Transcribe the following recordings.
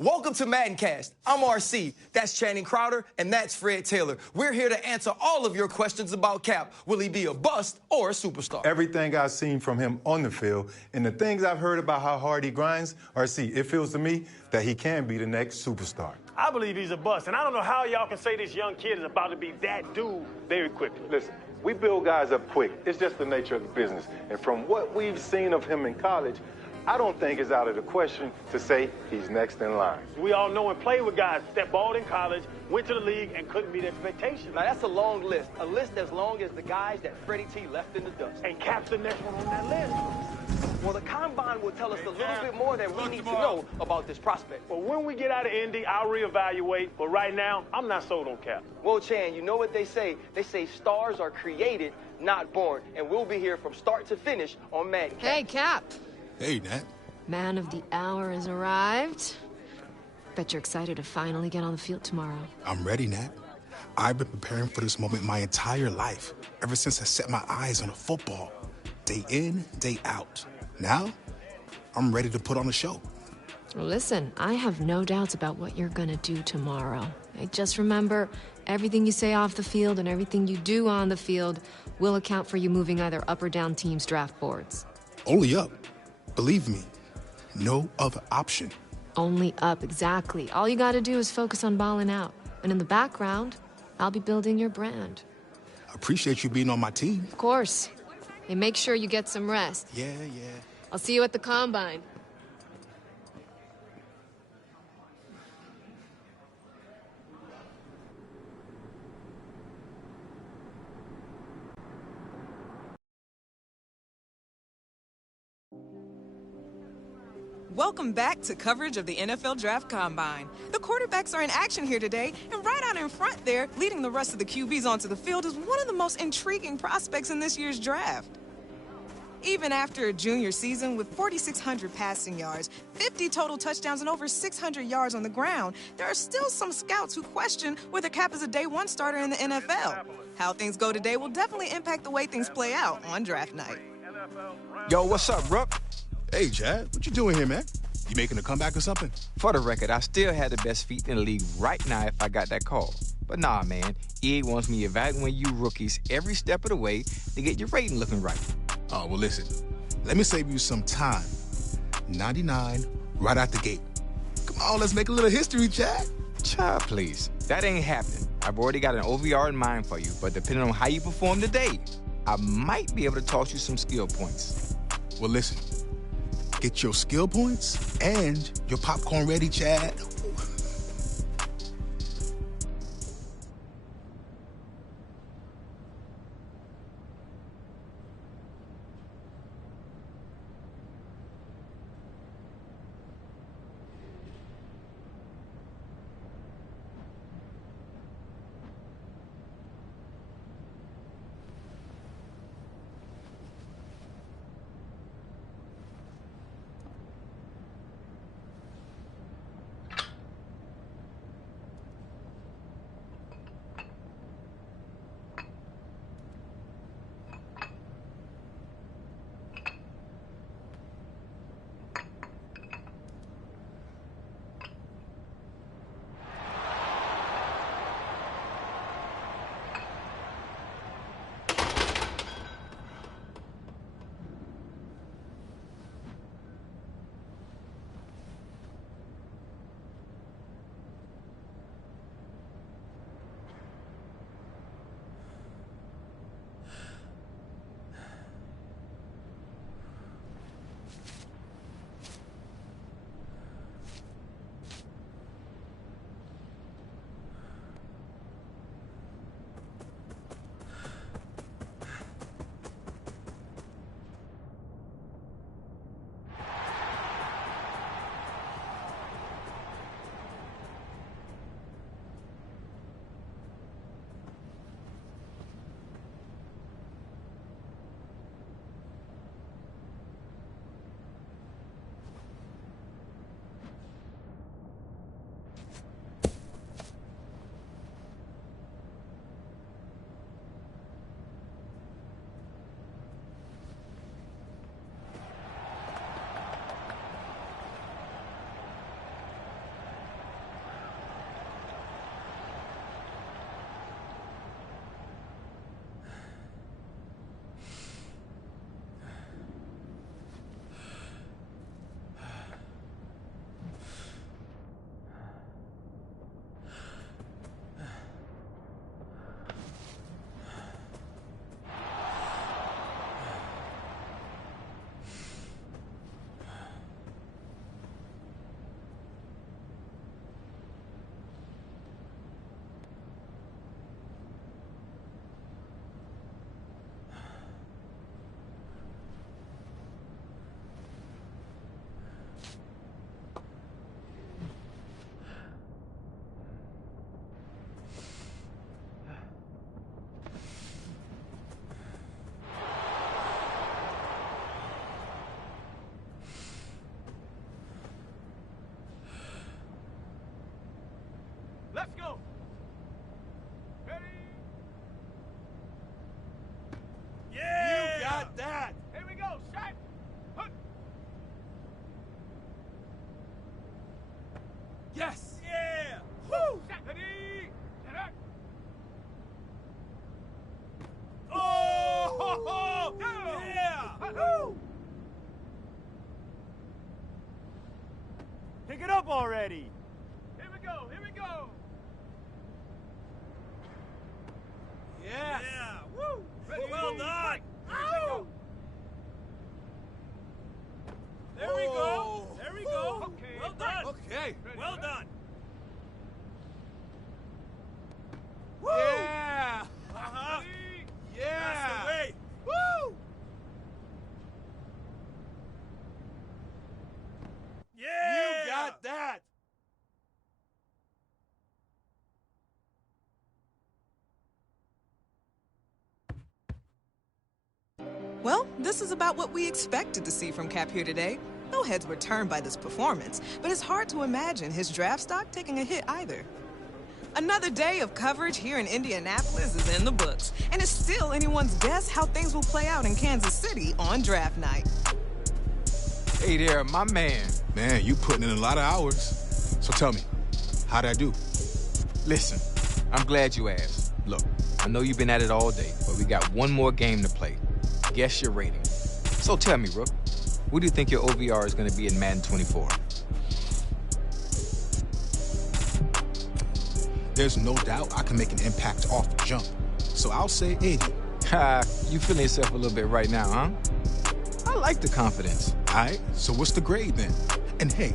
Welcome to Maddencast. I'm RC, that's Channing Crowder, and that's Fred Taylor. We're here to answer all of your questions about Cap. Will he be a bust or a superstar? Everything I've seen from him on the field and the things I've heard about how hard he grinds, RC, it feels to me that he can be the next superstar. I believe he's a bust, and I don't know how y'all can say this young kid is about to be that dude very quickly. Listen, we build guys up quick. It's just the nature of the business. And from what we've seen of him in college, I don't think it's out of the question to say he's next in line. We all know and played with guys that balled in college, went to the league, and couldn't meet expectations. Now, that's a long list. A list as long as the guys that Freddie T left in the dust. And Cap's the next one on that list. Well, the Combine will tell us a little bit more that we need to know about this prospect. Well, when we get out of Indy, I'll reevaluate. But right now, I'm not sold on Cap. Well, Chan, you know what they say? They say stars are created, not born. And we'll be here from start to finish on Madden. Hey, Cap. Hey, Nat. Man of the hour has arrived. Bet you're excited to finally get on the field tomorrow. I'm ready, Nat. I've been preparing for this moment my entire life, ever since I set my eyes on a football. Day in, day out. Now, I'm ready to put on a show. Well, listen, I have no doubts about what you're gonna do tomorrow. Hey, just remember, everything you say off the field and everything you do on the field will account for you moving either up or down teams' draft boards. Only up. Believe me, no other option. Only up, exactly. All you gotta do is focus on balling out. And in the background, I'll be building your brand. I appreciate you being on my team. Of course. And make sure you get some rest. Yeah. I'll see you at the Combine. Welcome back to coverage of the NFL Draft Combine. The quarterbacks are in action here today, and right out in front there, leading the rest of the QBs onto the field, is one of the most intriguing prospects in this year's draft. Even after a junior season with 4,600 passing yards, 50 total touchdowns, and over 600 yards on the ground, there are still some scouts who question whether Cap is a day one starter in the NFL. How things go today will definitely impact the way things play out on draft night. Yo, what's up, Ruck? Hey, Chad, what you doing here, man? You making a comeback or something? For the record, I still had the best feet in the league right now if I got that call. But nah, man, EA wants me evaluating you rookies every step of the way to get your rating looking right. Oh, well, listen. Let me save you some time. 99 right out the gate. Come on, let's make a little history, Chad. Child, please. That ain't happening. I've already got an OVR in mind for you, but depending on how you perform today, I might be able to toss you some skill points. Well, listen. Get your skill points and your popcorn ready, Chad. Here we go. Yes. Yeah. Woo. Well done. Ow. There we go. There we go. Okay. Well done. Okay. Well done. Woo. Yeah. Uh-huh. Yeah. That's the way. Woo. Yeah. You got that. Well, this is about what we expected to see from Cap here today. No heads were turned by this performance, but it's hard to imagine his draft stock taking a hit either. Another day of coverage here in Indianapolis is in the books, and it's still anyone's guess how things will play out in Kansas City on draft night. Hey there, my man. Man, you putting in a lot of hours. So tell me, how'd I do? Listen, I'm glad you asked. Look, I know you've been at it all day, but we got one more game to play. Guess your rating. So tell me, Rook, what do you think your OVR is going to be in Madden 24? There's no doubt I can make an impact off the jump. So I'll say 80. Ha, you feeling yourself a little bit right now, huh? I like the confidence. All right, so what's the grade then? And hey,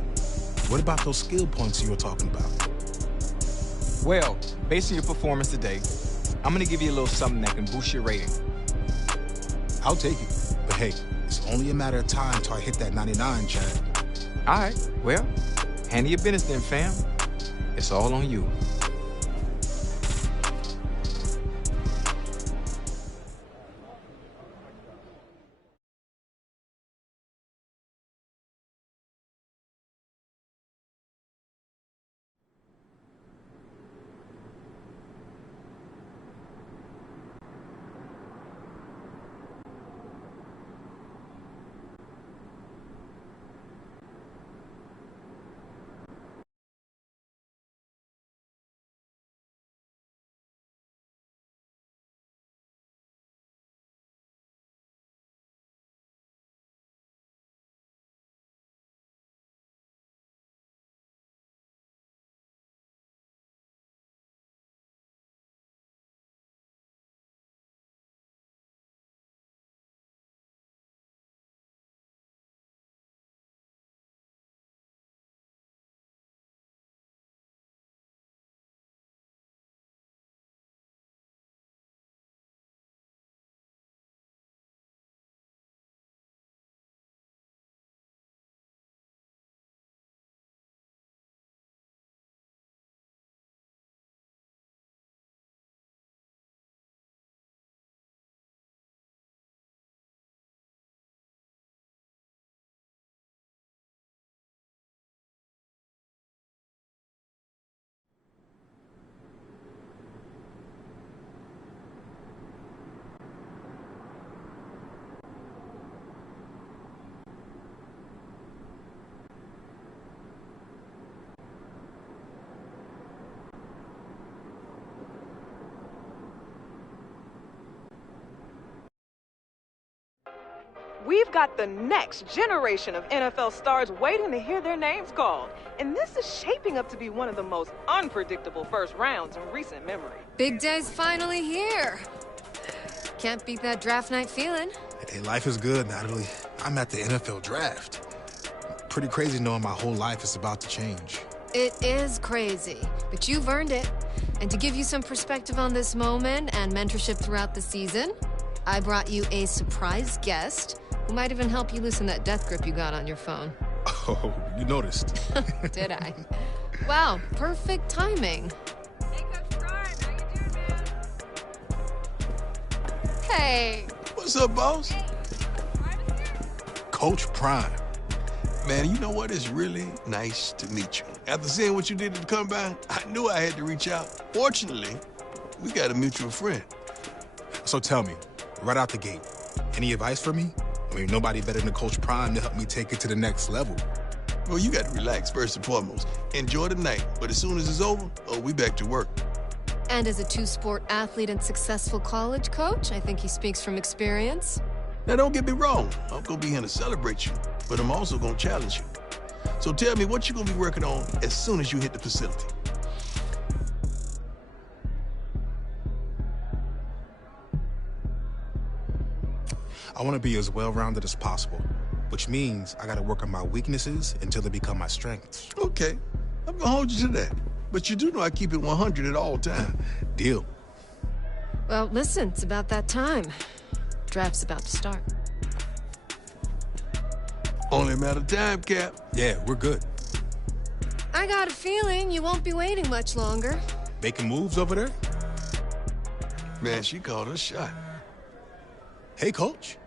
what about those skill points you were talking about? Well, based on your performance today, I'm going to give you a little something that can boost your rating. I'll take it. But hey, it's only a matter of time till I hit that 99, Chad. All right, well, handle your business then, fam. It's all on you. We've got the next generation of NFL stars waiting to hear their names called. And this is shaping up to be one of the most unpredictable first rounds in recent memory. Big day's finally here. Can't beat that draft night feeling. Hey, life is good, Natalie. I'm at the NFL draft. Pretty crazy knowing my whole life is about to change. It is crazy, but you've earned it. And to give you some perspective on this moment and mentorship throughout the season, I brought you a surprise guest who might even help you loosen that death grip you got on your phone. Oh, you noticed. Did I? Wow, perfect timing. Hey, Coach Prime, how you doing, man? Hey. What's up, boss? Hey, Prime is here. Coach Prime. Man, you know what? It's really nice to meet you. After seeing what you did at the Combine, I knew I had to reach out. Fortunately, we got a mutual friend. So tell me, right out the gate, any advice for me? I mean, nobody better than Coach Prime to help me take it to the next level. Well, you got to relax first and foremost. Enjoy the night, but as soon as it's over, we back to work. And as a two-sport athlete and successful college coach, I think he speaks from experience. Now, don't get me wrong. I'm going to be here to celebrate you, but I'm also going to challenge you. So tell me what you're going to be working on as soon as you hit the facility. I want to be as well-rounded as possible, which means I got to work on my weaknesses until they become my strengths. Okay, I'm gonna hold you to that. But you do know I keep it 100 at all times. Deal. Well, listen, it's about that time. Draft's about to start. Only a matter of time, Cap. Yeah, we're good. I got a feeling you won't be waiting much longer. Making moves over there? Man, she called her shot. Hey, Coach.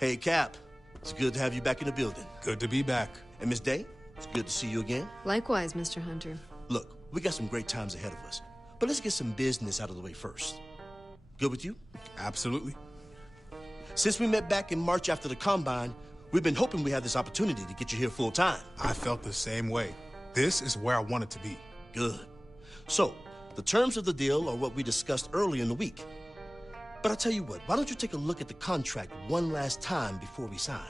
Hey, Cap. It's good to have you back in the building. Good to be back. And Miss Day, it's good to see you again. Likewise, Mr. Hunter. Look, we got some great times ahead of us, but let's get some business out of the way first. Good with you? Absolutely. Since we met back in March after the Combine, we've been hoping we had this opportunity to get you here full time. I felt the same way. This is where I wanted to be. Good. So, the terms of the deal are what we discussed earlier in the week. But I'll tell you what, why don't you take a look at the contract one last time before we sign?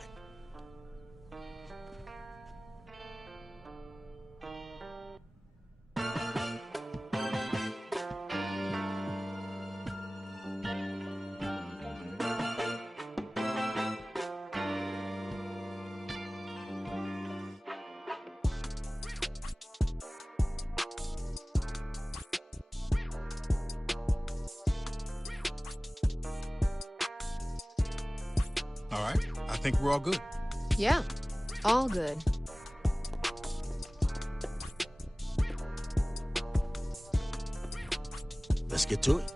All right, I think we're all good. Yeah, all good. Let's get to it.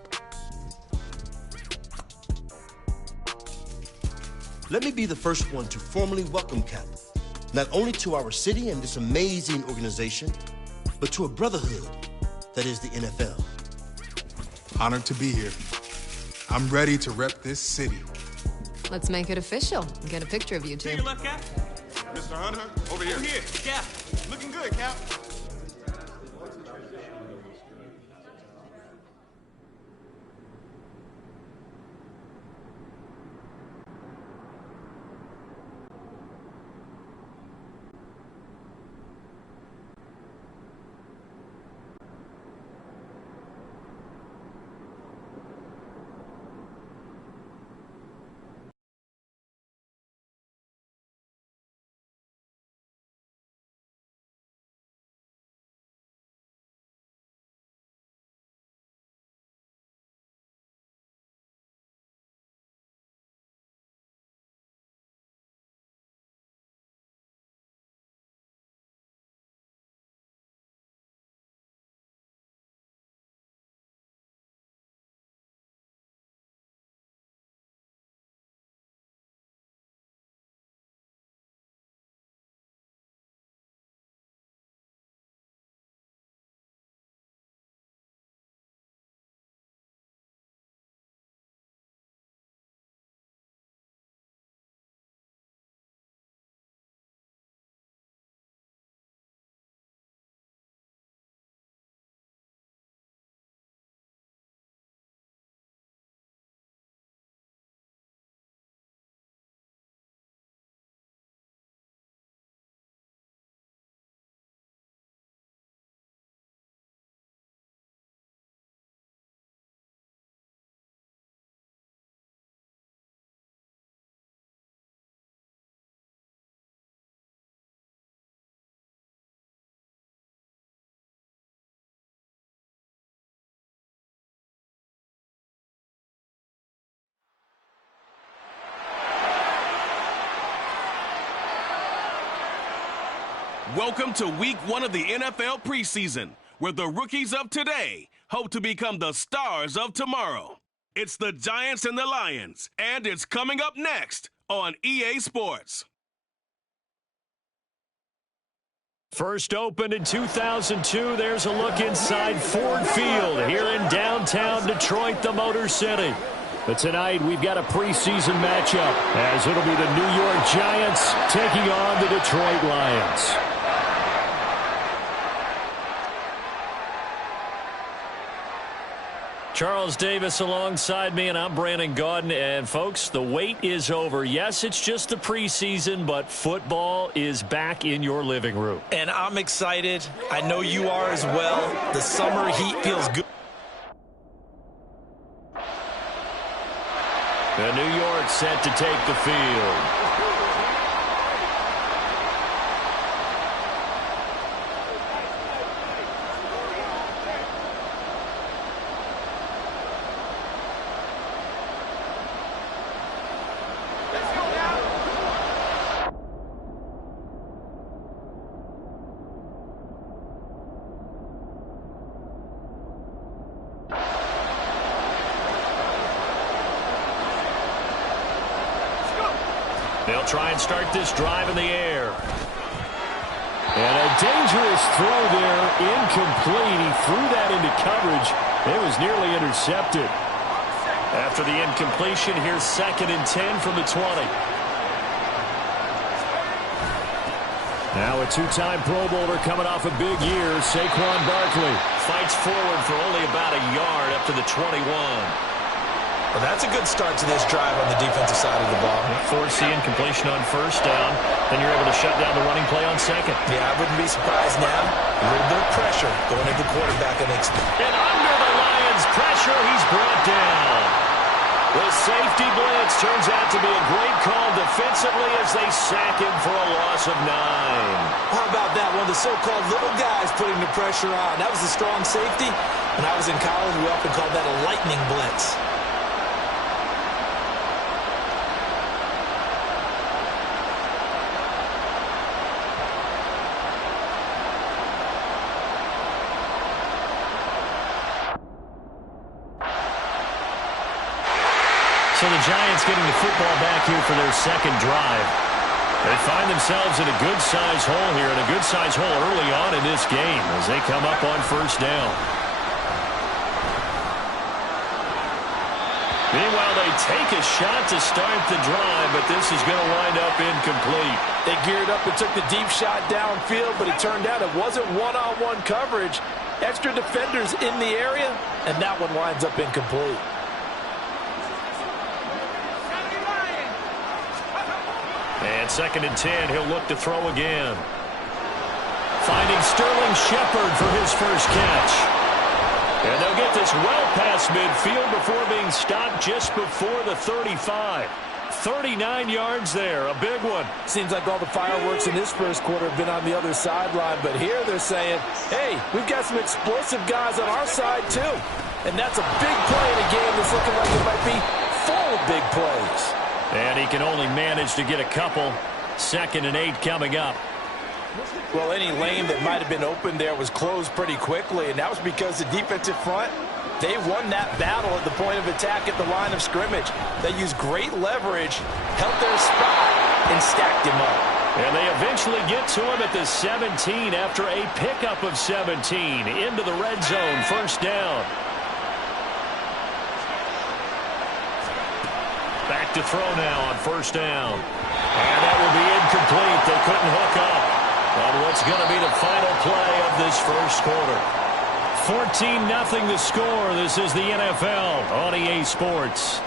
Let me be the first one to formally welcome Cap, not only to our city and this amazing organization, but to a brotherhood that is the NFL. Honored to be here. I'm ready to rep this city. Let's make it official and get a picture of you two. To your left, Cap. Mr. Hunter, over here. Over here, Cap. Looking good, Cap. Welcome to week 1 of the NFL preseason, where the rookies of today hope to become the stars of tomorrow. It's the Giants and the Lions, and it's coming up next on EA Sports. First opened in 2002, there's a look inside Ford Field here in downtown Detroit, the Motor City. But tonight, we've got a preseason matchup, as it'll be the New York Giants taking on the Detroit Lions. Charles Davis alongside me, and I'm Brandon Gaudin. And, folks, the wait is over. Yes, it's just the preseason, but football is back in your living room. And I'm excited. I know you are as well. The summer heat feels good. And New York set to take the field. They'll try and start this drive in the air. And a dangerous throw there, incomplete. He threw that into coverage. It was nearly intercepted. After the incompletion, here's 2nd and 10 from the 20. Now a two-time Pro Bowler coming off a big year, Saquon Barkley fights forward for only about a yard up to the 21. Well, that's a good start to this drive on the defensive side of the ball. Force the incompletion on first down. Then you're able to shut down the running play on second. Yeah, I wouldn't be surprised now. A little bit of pressure going into the quarterback. And under the Lions' pressure, he's brought down. The safety blitz turns out to be a great call defensively as they sack him for a loss of 9. How about that? One of the so-called little guys putting the pressure on. That was a strong safety. When I was in college, we often called that a lightning blitz. So the Giants getting the football back here for their second drive. They find themselves in a good-sized hole here, and a good-sized hole early on in this game as they come up on first down. Meanwhile, they take a shot to start the drive, but this is going to wind up incomplete. They geared up and took the deep shot downfield, but it turned out it wasn't one-on-one coverage. Extra defenders in the area, and that one winds up incomplete. And 2nd and 10, he'll look to throw again. Finding Sterling Shepard for his first catch. And they'll get this well past midfield before being stopped just before the 35. 39 yards there, a big one. Seems like all the fireworks in this first quarter have been on the other sideline, but here they're saying, hey, we've got some explosive guys on our side too. And that's a big play in a game that's looking like it might be full of big plays. And he can only manage to get a couple. 2nd and 8 coming up. Well, any lane that might have been open there was closed pretty quickly, and that was because the defensive front, they won that battle at the point of attack at the line of scrimmage. They used great leverage, held their spot, and stacked him up. And they eventually get to him at the 17 after a pickup of 17 into the red zone. First down. Back to throw now on first down. And that will be incomplete. They couldn't hook up on what's going to be the final play of this first quarter. 14-0 the score. This is the NFL on EA Sports.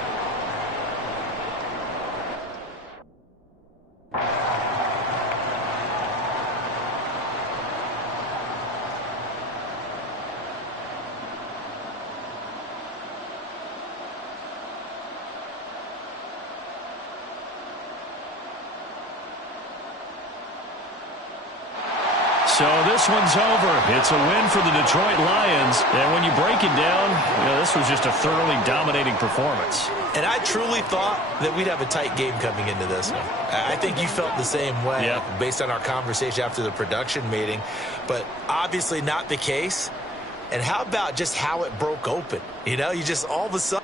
So this one's over. It's a win for the Detroit Lions. And when you break it down, this was just a thoroughly dominating performance. And I truly thought that we'd have a tight game coming into this one. I think you felt the same way based on our conversation after the production meeting. But obviously not the case. And how about just how it broke open? You just all of a sudden.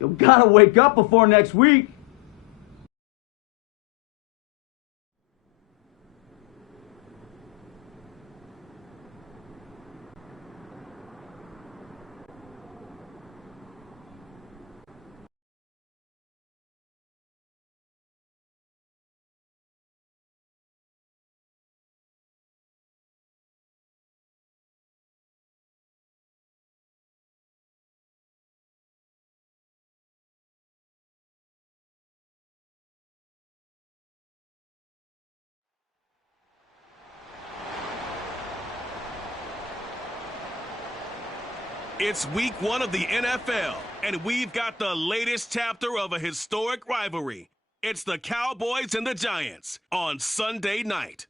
You gotta wake up before next week. It's week 1 of the NFL, and we've got the latest chapter of a historic rivalry. It's the Cowboys and the Giants on Sunday night.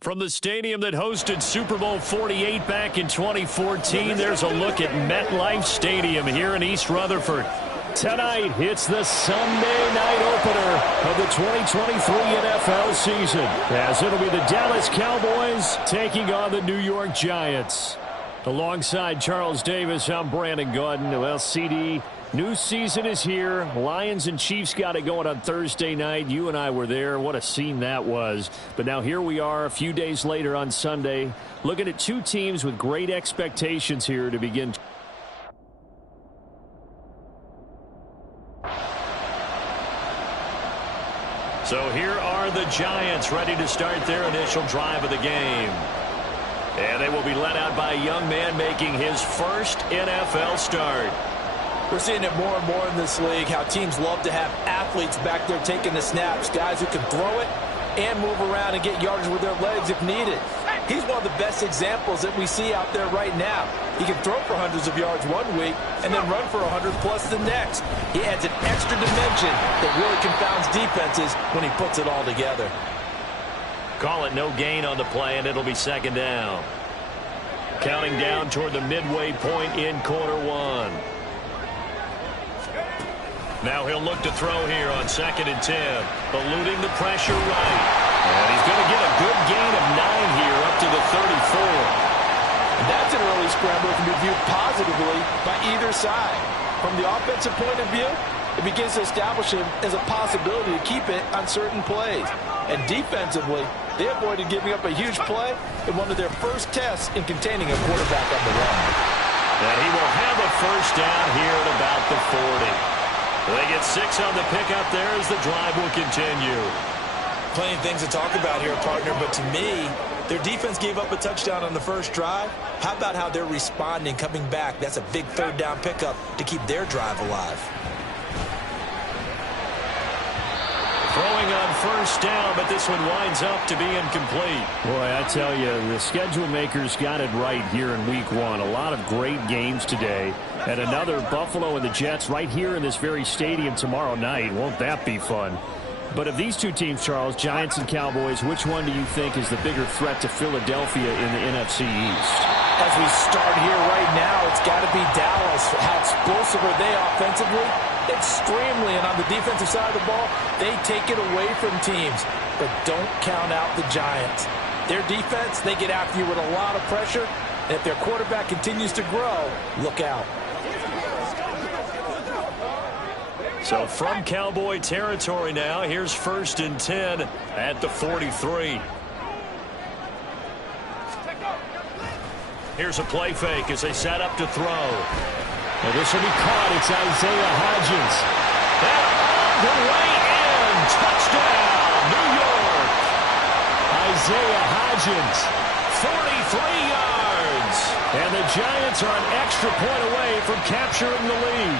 From the stadium that hosted Super Bowl 48 back in 2014, there's a look at MetLife Stadium here in East Rutherford. Tonight, it's the Sunday night opener of the 2023 NFL season, as it'll be the Dallas Cowboys taking on the New York Giants. Alongside Charles Davis, I'm Brandon Gordon. Well, CD, new season is here. Lions and Chiefs got it going on Thursday night. You and I were there. What a scene that was. But now here we are a few days later on Sunday, looking at two teams with great expectations here to begin. So here are the Giants ready to start their initial drive of the game. And they will be led out by a young man making his first NFL start. We're seeing it more and more in this league, how teams love to have athletes back there taking the snaps, guys who can throw it and move around and get yardage with their legs if needed. He's one of the best examples that we see out there right now. He can throw for hundreds of yards one week and then run for 100+ the next. He adds an extra dimension that really confounds defenses when he puts it all together. Call it no gain on the play, and it'll be second down. Counting down toward the midway point in quarter one. Now he'll look to throw here on 2nd and 10, eluding the pressure right. And he's going to get a good gain of 9 here up to the 34. And that's an early scramble that can be viewed positively by either side. From the offensive point of view, it begins to establish him as a possibility to keep it on certain plays. And defensively, they avoided giving up a huge play in one of their first tests in containing a quarterback on the run. And he will have a first down here at about the 40. They get 6 on the pickup there as the drive will continue. Plenty of things to talk about here, partner, but to me, their defense gave up a touchdown on the first drive. How about how they're responding, coming back? That's a big third down pickup to keep their drive alive. Throwing on first down, but this one winds up to be incomplete. Boy, I tell you, the schedule makers got it right here in week 1. A lot of great games today. And another Buffalo and the Jets right here in this very stadium tomorrow night. Won't that be fun? But of these two teams, Charles, Giants and Cowboys, which one do you think is the bigger threat to Philadelphia in the NFC East? As we start here right now, it's got to be Dallas. How explosive are they offensively? extremely. And on the defensive side of the ball, they take it away from teams. But don't count out the Giants. Their defense, they get after you with a lot of pressure. And if their quarterback continues to grow, look out. So from Cowboy territory now, here's 1st and 10 at the 43. Here's a play fake as they set up to throw. Well, this will be caught. It's Isaiah Hodgins. And on the way in, touchdown, New York. Isaiah Hodgins, 43 yards. And the Giants are an extra point away from capturing the lead.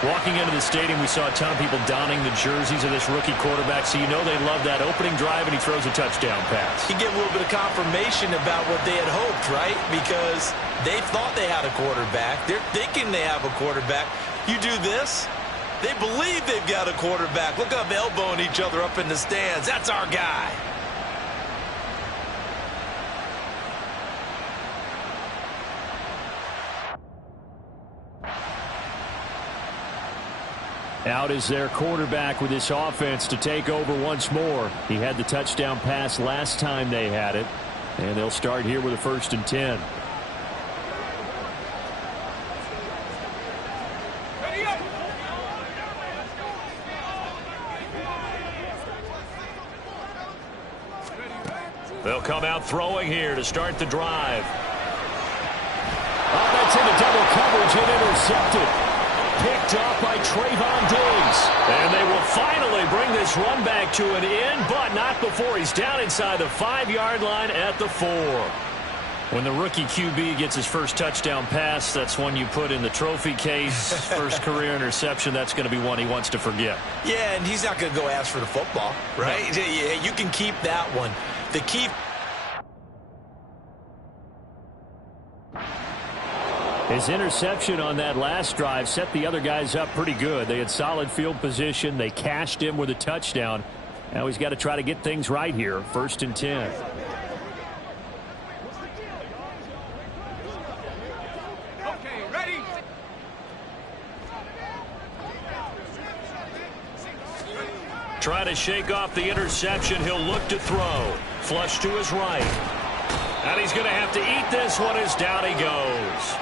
Walking into the stadium, we saw a ton of people donning the jerseys of this rookie quarterback, so you know they love that opening drive, and he throws a touchdown pass. You get a little bit of confirmation about what they had hoped, right? Because they thought they had a quarterback. They're thinking they have a quarterback. You do this, they believe they've got a quarterback. Look up, elbowing each other up in the stands. That's our guy. Out is their quarterback with this offense to take over once more. He had the touchdown pass last time they had it. And they'll start here with a 1st and 10. They'll come out throwing here to start the drive. Oh, that's into double coverage and intercepted. Picked up by Trayvon Diggs. And they will finally bring this run back to an end, but not before he's down inside the 5-yard line at the 4. When the rookie QB gets his first touchdown pass, that's one you put in the trophy case. First career interception, that's going to be one he wants to forget. Yeah, and he's not going to go ask for the football, right? No. You can keep that one. The key... His interception on that last drive set the other guys up pretty good. They had solid field position. They cashed him with a touchdown. Now he's got to try to get things right here. 1st and 10. Okay, ready? Try to shake off the interception. He'll look to throw. Flush to his right. And he's going to have to eat this one as down he goes.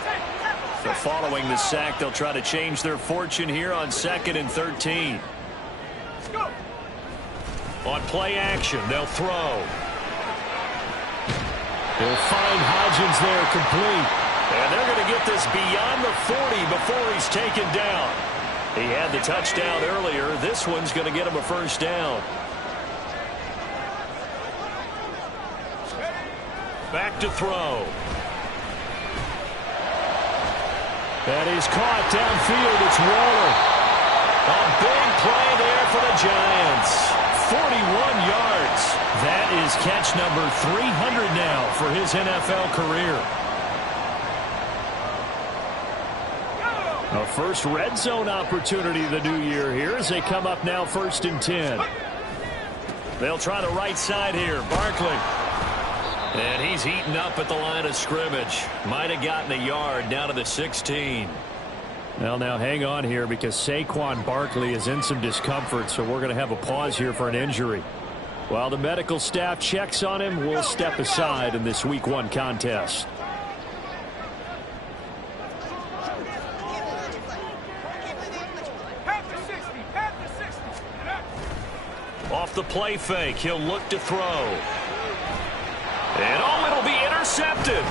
So following the sack, they'll try to change their fortune here on 2nd and 13. On play action, they'll throw. They'll find Hodgins there complete. And they're going to get this beyond the 40 before he's taken down. He had the touchdown earlier. This one's going to get him a 1st down. Back to throw. That is caught downfield. It's Waller. A big play there for the Giants. 41 yards. That is catch number 300 now for his NFL career. A first red zone opportunity of the new year here as they come up now 1st and 10. They'll try the right side here. Barkley. And he's heating up at the line of scrimmage. Might have gotten a yard down to the 16. Well, now hang on here because Saquon Barkley is in some discomfort, so we're going to have a pause here for an injury. While the medical staff checks on him, we'll step aside in this Week 1 contest. Off the play fake, he'll look to throw. And oh, it'll be intercepted.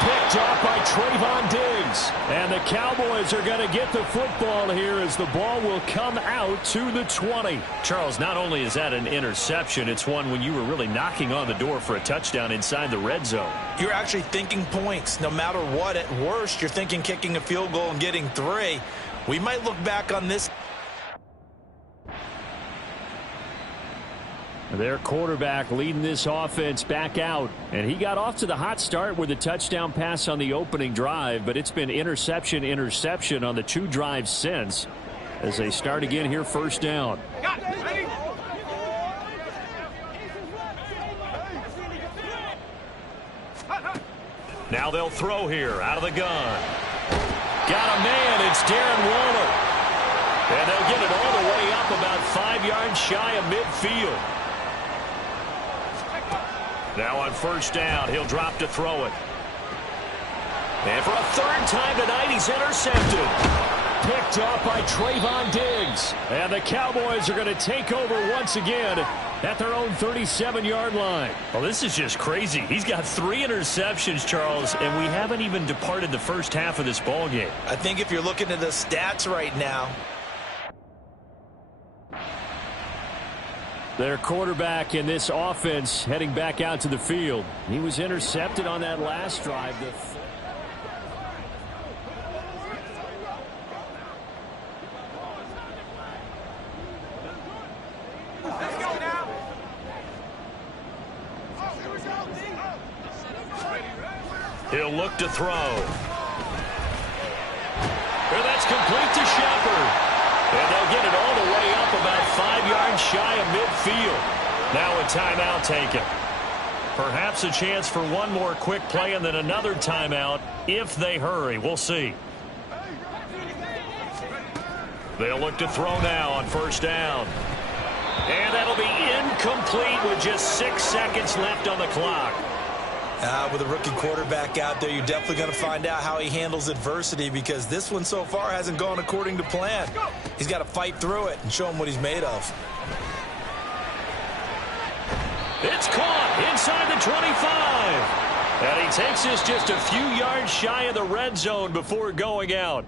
Picked up by Trayvon Diggs. And the Cowboys are going to get the football here as the ball will come out to the 20. Charles, not only is that an interception, it's one when you were really knocking on the door for a touchdown inside the red zone. You're actually thinking points. No matter what, at worst, you're thinking kicking a field goal and getting 3. We might look back on this. Their quarterback leading this offense back out. And he got off to the hot start with a touchdown pass on the opening drive, but it's been interception on the 2 drives since as they start again here 1st down. Now they'll throw here out of the gun. Got a man. It's Darren Waller. And they'll get it all the way up about 5 yards shy of midfield. Now on first down, he'll drop to throw it. And for a third time tonight, he's intercepted. Picked off by Trayvon Diggs. And the Cowboys are going to take over once again at their own 37-yard line. Well, this is just crazy. He's got 3 interceptions, Charles, and we haven't even departed the first half of this ball game. I think if you're looking at the stats right now, their quarterback in this offense heading back out to the field. He was intercepted on that last drive. He'll look to throw. And that's complete to Shepard. And they'll get it all the way up about 5 yards shy of midfield. Now a timeout taken. Perhaps a chance for one more quick play and then another timeout if they hurry. We'll see. They'll look to throw now on first down. And that'll be incomplete with just 6 seconds left on the clock. With a rookie quarterback out there, you're definitely going to find out how he handles adversity, because this one so far hasn't gone according to plan. He's got to fight through it and show him what he's made of. It's caught inside the 25. And he takes us just a few yards shy of the red zone before going out.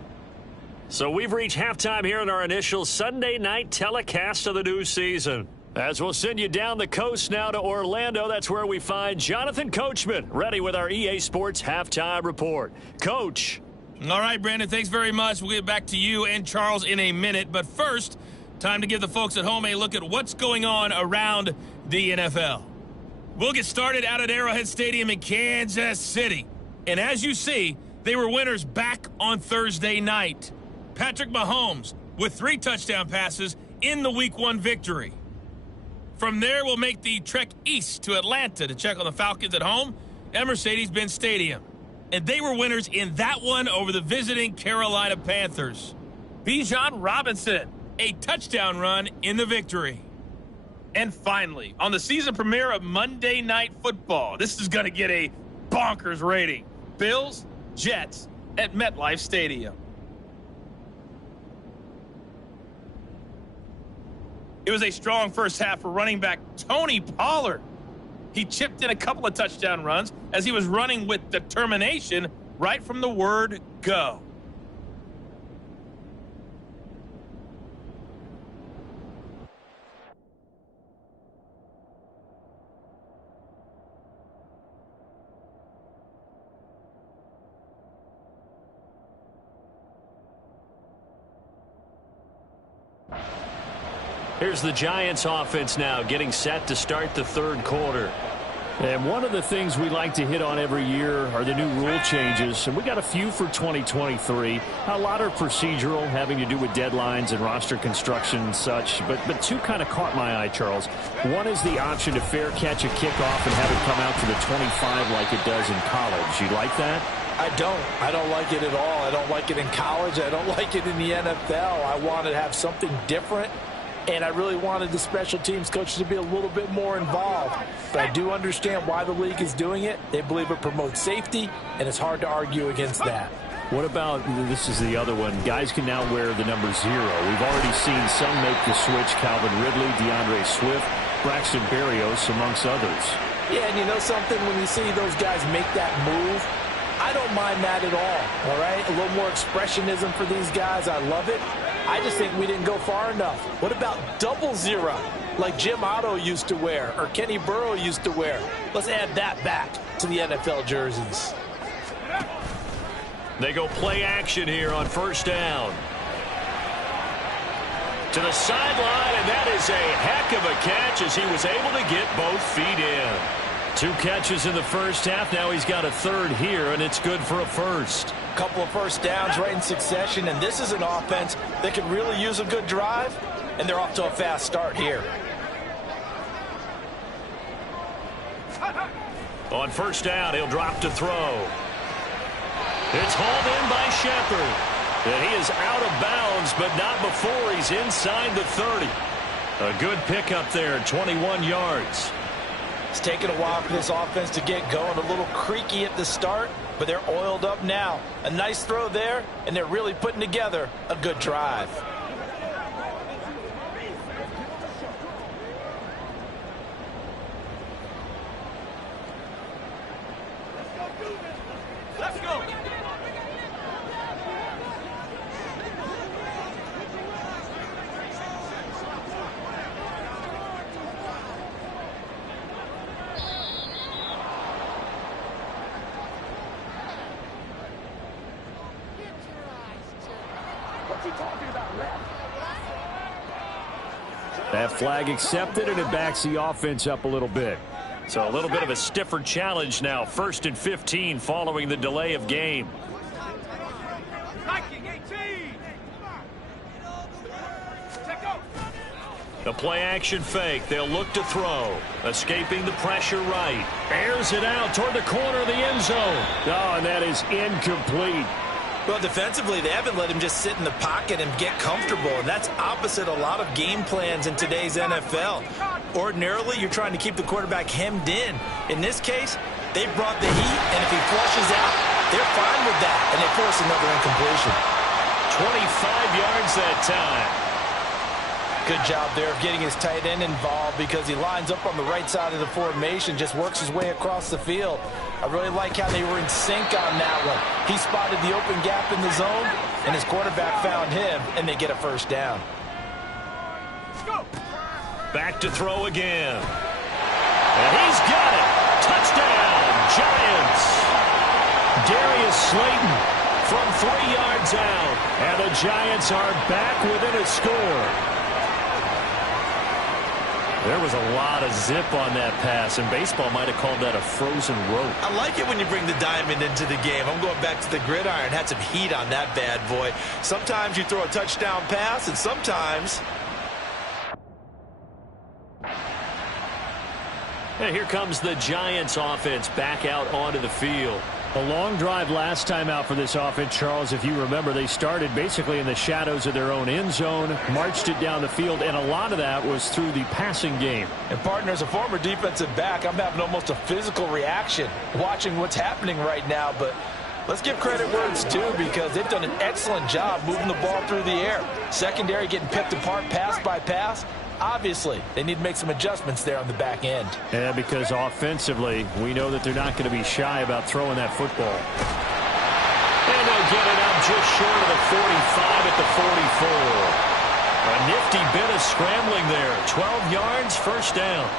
So we've reached halftime here in our initial Sunday night telecast of the new season. As we'll send you down the coast now to Orlando, that's where we find Jonathan Coachman, ready with our EA Sports Halftime Report. Coach. All right, Brandon, thanks very much. We'll get back to you and Charles in a minute. But first, time to give the folks at home a look at what's going on around the NFL. We'll get started out at Arrowhead Stadium in Kansas City. And as you see, they were winners back on Thursday night. Patrick Mahomes with 3 touchdown passes in the Week 1 victory. From there, we'll make the trek east to Atlanta to check on the Falcons at home at Mercedes-Benz Stadium. And they were winners in that one over the visiting Carolina Panthers. Bijan Robinson, a touchdown run in the victory. And finally, on the season premiere of Monday Night Football, this is going to get a bonkers rating. Bills, Jets at MetLife Stadium. It was a strong first half for running back Tony Pollard. He chipped in a couple of touchdown runs as he was running with determination right from the word go. Here's the Giants offense now getting set to start the third quarter. And one of the things we like to hit on every year are the new rule changes, and we got a few for 2023. A lot are procedural, having to do with deadlines and roster construction and such, but 2 kind of caught my eye, Charles. One is the option to fair catch a kickoff and have it come out to the 25 like it does in college. You like that? I don't like it at all. I don't like it in college. I don't like it in the NFL. I want to have something different. And I really wanted the special teams coaches to be a little bit more involved. But I do understand why the league is doing it. They believe it promotes safety, and it's hard to argue against that. What about, this is the other one, guys can now wear the number 0. We've already seen some make the switch, Calvin Ridley, DeAndre Swift, Braxton Berrios, amongst others. Yeah, and you know something? When you see those guys make that move, I don't mind that at all right? A little more expressionism for these guys. I love it. I just think we didn't go far enough. What about 00, like Jim Otto used to wear or Kenny Burrow used to wear? Let's add that back to the NFL jerseys. They go play action here on first down. To the sideline, and that is a heck of a catch as he was able to get both feet in. 2 catches in the first half. Now he's got a third here, and it's good for a first. Couple of first downs right in succession, and this is an offense that could really use a good drive, and they're off to a fast start here. On first down, he'll drop to throw. It's hauled in by Shepard. And he is out of bounds, but not before he's inside the 30. A good pickup there, 21 yards. It's taken a while for this offense to get going. A little creaky at the start, but they're oiled up now. A nice throw there, and they're really putting together a good drive. Let's go. That flag accepted, and it backs the offense up a little bit. So a little bit of a stiffer challenge now. 1st and 15 following the delay of game. The play action fake. They'll look to throw. Escaping the pressure right. Airs it out toward the corner of the end zone. Oh, and that is incomplete. Well, defensively, they haven't let him just sit in the pocket and get comfortable, and that's opposite a lot of game plans in today's NFL. Ordinarily, you're trying to keep the quarterback hemmed in. In this case, they brought the heat, and if he flushes out, they're fine with that, and they force another incompletion. 25 yards that time. Good job there of getting his tight end involved because he lines up on the right side of the formation, just works his way across the field. I really like how they were in sync on that one. He spotted the open gap in the zone, and his quarterback found him, and they get a first down. Back to throw again. And he's got it. Touchdown, Giants. Darius Slayton from 3 yards out. And the Giants are back within a score. There was a lot of zip on that pass, and baseball might have called that a frozen rope. I like it when you bring the diamond into the game. I'm going back to the gridiron. Had some heat on that bad boy. Sometimes you throw a touchdown pass, and sometimes... And here comes the Giants offense back out onto the field. A long drive last time out for this offense, Charles. If you remember, they started basically in the shadows of their own end zone, marched it down the field, and a lot of that was through the passing game. And, partner, as a former defensive back, I'm having almost a physical reaction watching what's happening right now. But let's give credit where it's due because they've done an excellent job moving the ball through the air. Secondary getting picked apart pass by pass. Obviously, they need to make some adjustments there on the back end. Yeah, because offensively, we know that they're not going to be shy about throwing that football. And they'll get it up just short of the 45 at the 44. A nifty bit of scrambling there. 12 yards, first down.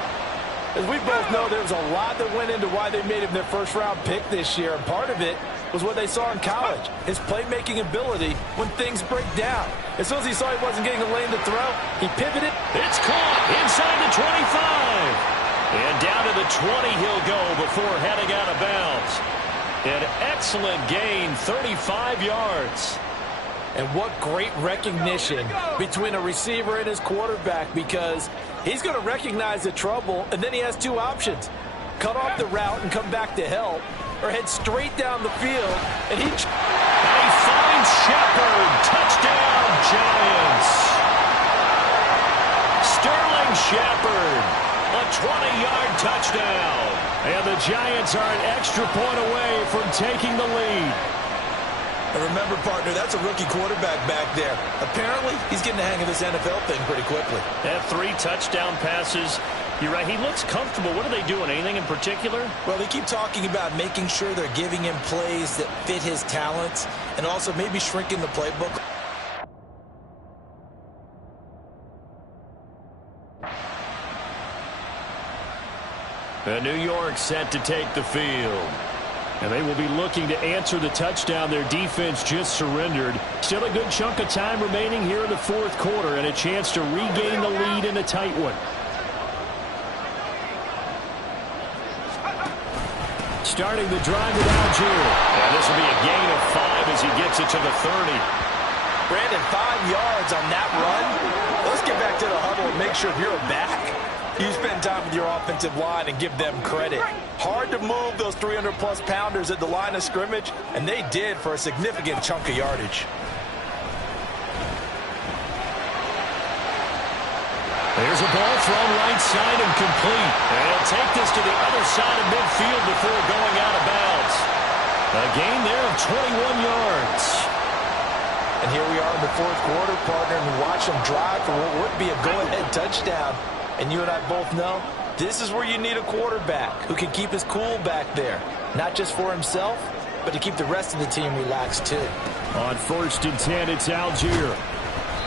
As we both know, there was a lot that went into why they made him their first-round pick this year, and part of it was what they saw in college, his playmaking ability when things break down. As soon as he saw he wasn't getting a lane to throw, he pivoted. It's caught inside the 25. And down to the 20 he'll go before heading out of bounds. An excellent gain, 35 yards. And what great recognition between a receiver and his quarterback because he's going to recognize the trouble, and then he has two options. Cut off the route and come back to help, or head straight down the field, and he finds Shepard. Touchdown, Giants. Sterling Shepard, a 20-yard touchdown. And the Giants are an extra point away from taking the lead. And remember, partner, that's a rookie quarterback back there. Apparently, he's getting the hang of this NFL thing pretty quickly. They have 3 touchdown passes. You're right, he looks comfortable. What are they doing? Anything in particular? Well, they keep talking about making sure they're giving him plays that fit his talents and also maybe shrinking the playbook. New York set to take the field. And they will be looking to answer the touchdown their defense just surrendered. Still a good chunk of time remaining here in the fourth quarter and a chance to regain the lead in a tight one. Starting the drive with Algier. And this will be a gain of 5 as he gets it to the 30. Brandon, 5 yards on that run. Let's get back to the huddle and make sure if you're a back, You spend time with your offensive line and give them credit. Hard to move those 300-plus pounders at the line of scrimmage, and they did for a significant chunk of yardage. There's a ball thrown right side and complete. And he'll take this to the other side of midfield before going out of bounds. A gain there of 21 yards. And here we are in the fourth quarter, partner, and we watch them drive for what would be a go-ahead touchdown. And you and I both know this is where you need a quarterback who can keep his cool back there. Not just for himself, but to keep the rest of the team relaxed too. On 1st and 10, it's Algier.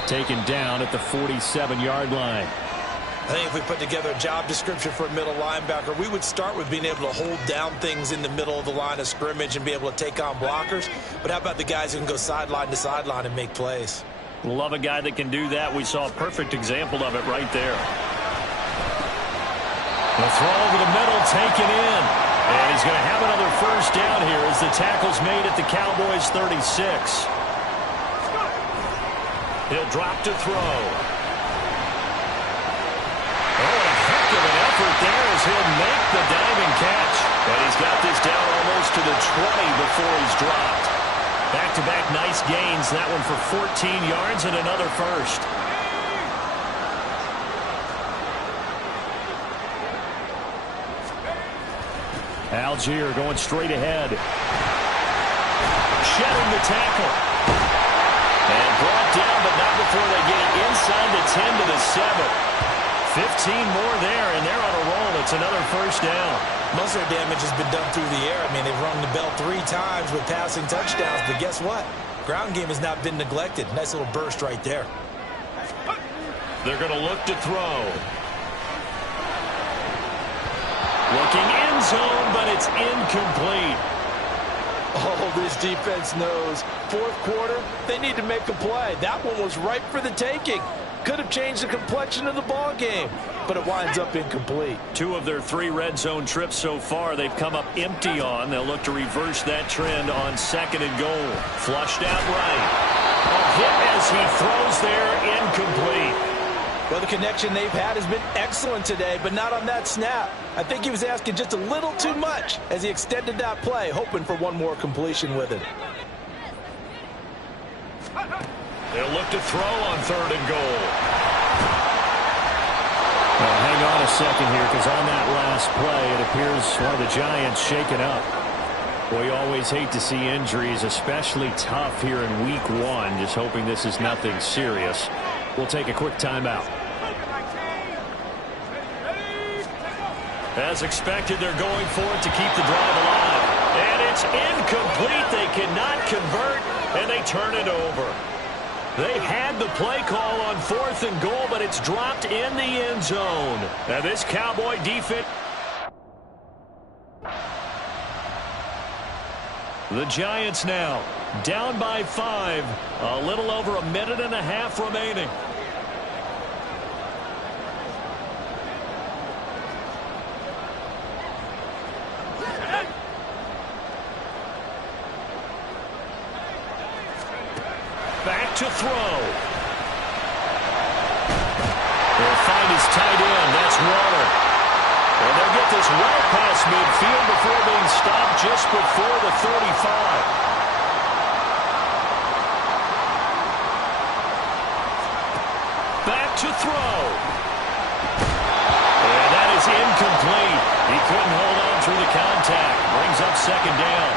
Taken down at the 47-yard line. I think if we put together a job description for a middle linebacker, we would start with being able to hold down things in the middle of the line of scrimmage and be able to take on blockers. But how about the guys who can go sideline to sideline and make plays? Love a guy that can do that. We saw a perfect example of it right there. The throw over the middle taken in. And he's going to have another first down here as the tackle's made at the Cowboys' 36. He'll drop to throw. Oh, a heck of an effort there as he'll make the diving catch. And he's got this down almost to the 20 before he's dropped. Back-to-back nice gains. That one for 14 yards and another first. Algier going straight ahead. Shedding the tackle. And brought down, but not before they get it inside the 10 to the 7. 15 more there, and they're on a roll. It's another first down. Most of their damage has been done through the air. I mean, they've rung the bell 3 times with passing touchdowns, but guess what? Ground game has not been neglected. Nice little burst right there. They're going to look to throw. Looking end zone, but it's incomplete. Oh, this defense knows. Fourth quarter, they need to make a play. That one was ripe for the taking. Could have changed the complexion of the ball game, but it winds up incomplete. 2 of their 3 red zone trips so far, they've come up empty on. They'll look to reverse that trend on 2nd and goal. Flushed out right. A hit as he throws there, incomplete. Well, the connection they've had has been excellent today, but not on that snap. I think he was asking just a little too much as he extended that play, hoping for one more completion with it. They'll look to throw on 3rd and goal. Well, hang on a second here, because on that last play, it appears one of the Giants shaken up. Well, you always hate to see injuries, especially tough here in week 1. Just hoping this is nothing serious. We'll take a quick timeout. As expected, they're going for it to keep the drive alive. And it's incomplete. They cannot convert, and they turn it over. They had the play call on 4th and goal, but it's dropped in the end zone. And this Cowboy defense... The Giants now down by 5. A little over a minute and a half remaining. Back to throw. They'll find his tight end. That's Waller. And they'll get this well past midfield before being stopped just before the 35. Back to throw. And that is incomplete. He couldn't hold on through the contact. Brings up 2nd down.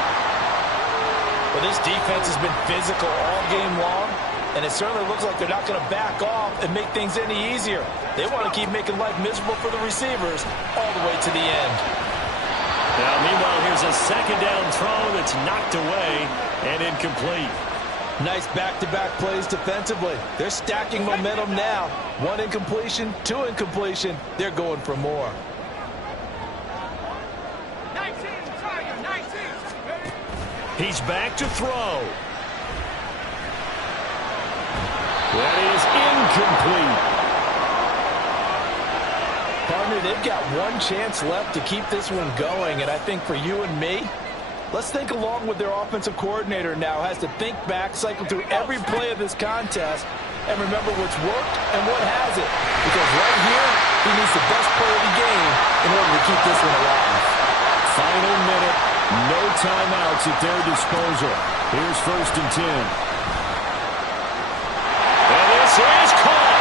Well, this defense has been physical all game long, and it certainly looks like they're not going to back off and make things any easier. They want to keep making life miserable for the receivers all the way to the end. Now, meanwhile, here's a 2nd down throw that's knocked away and incomplete. Nice back-to-back plays defensively. They're stacking momentum now. 1 incompletion, 2 incompletion. They're going for more. He's back to throw. That is incomplete. Partner, they've got 1 chance left to keep this one going, and I think for you and me, let's think along with their offensive coordinator now. Has to think back, cycle through every play of this contest, and remember what's worked and what hasn't. Because right here, He needs the best play of the game in order to keep this one alive. Final minute. No timeouts at their disposal. Here's 1st and 10. And this is caught.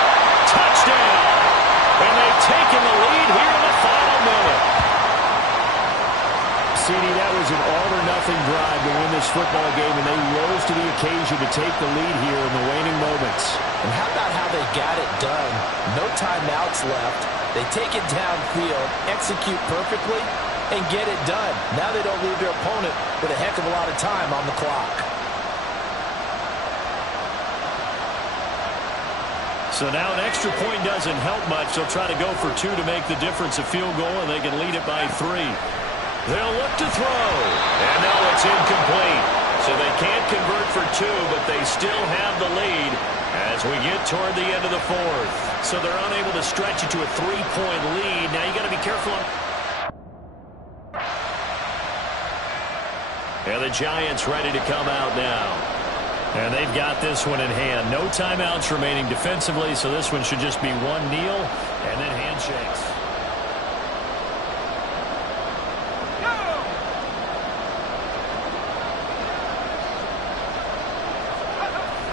Touchdown. And they've taken the lead here in the final minute. CD, that was an all-or-nothing drive to win this football game, and they rose to the occasion to take the lead here in the waning moments. And how about how they got it done? No timeouts left. They take it downfield, execute perfectly, and get it done. Now they don't leave their opponent with a heck of a lot of time on the clock. So now an extra point doesn't help much. They'll try to go for 2 to make the difference a field goal, and they can lead it by 3. They'll look to throw. And no, it's incomplete. So they can't convert for 2, but they still have the lead as we get toward the end of the 4th. So they're unable to stretch it to a 3-point lead. Now you got to be careful. And the Giants ready to come out now. And they've got this one in hand. No timeouts remaining defensively, so this one should just be one kneel and then handshakes.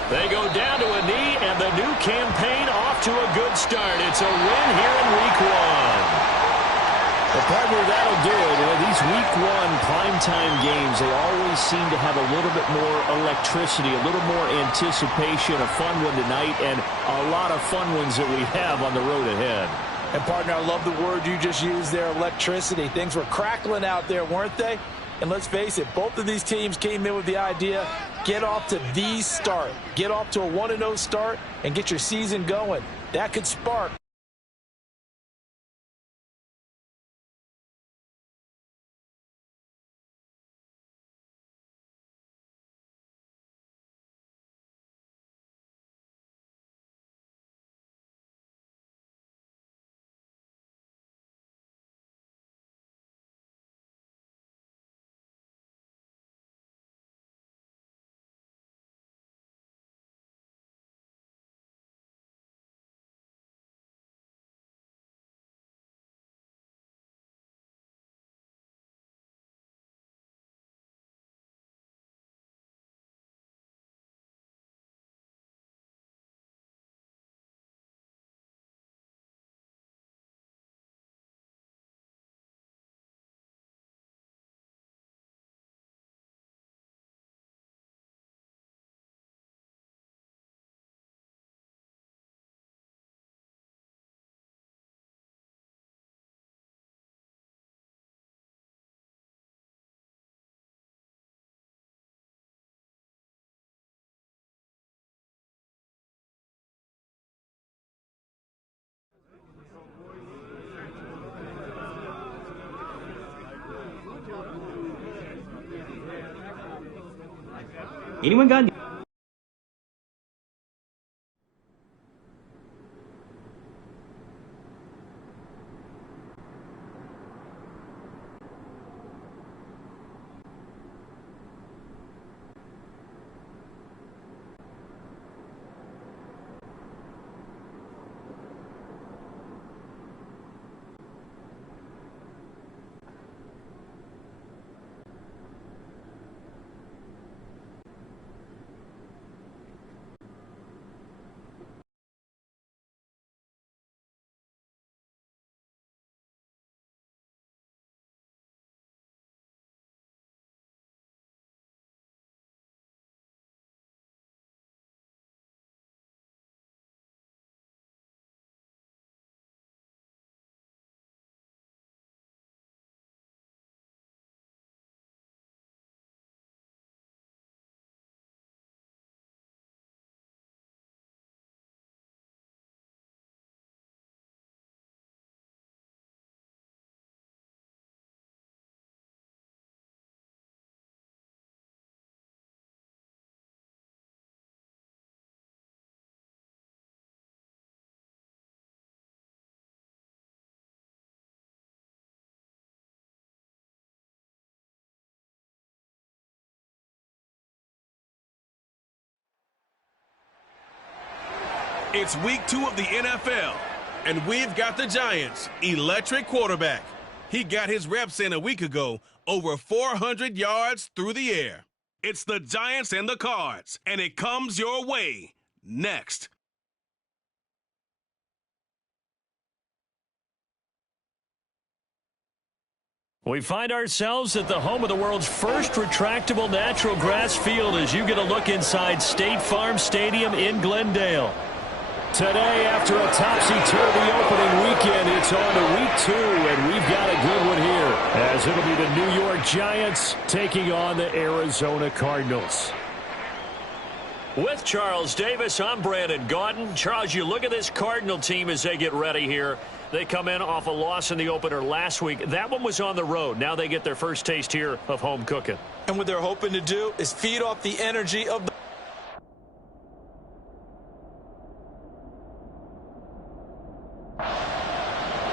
They go down to a knee, and the new campaign off to a good start. It's a win here in Week 1. Well, partner, that'll do it. You know, these Week 1 primetime games, they always seem to have a little bit more electricity, a little more anticipation, a fun one tonight, and a lot of fun ones that we have on the road ahead. And, partner, I love the word you just used there, electricity. Things were crackling out there, weren't they? And let's face it, both of these teams came in with the idea, get off to the start. Get off to a 1-0 start and get your season going. That could spark. Anyone got any? It's week 2 of the NFL, And we've got the Giants' electric quarterback. He got his reps in a week ago, over 400 yards through the air. It's the Giants and the Cards, and it comes your way next. We find ourselves at the home of the world's first retractable natural grass field as you get a look inside State Farm Stadium in Glendale. Today, after a topsy-turvy opening weekend, it's on to week 2, and we've got a good one here, as it'll be the New York Giants taking on the Arizona Cardinals. With Charles Davis, I'm Brandon Gaudin. Charles, you look at this Cardinal team as they get ready here. They come in off a loss in the opener last week. That one was on the road. Now they get their first taste here of home cooking. And what they're hoping to do is feed off the energy of the...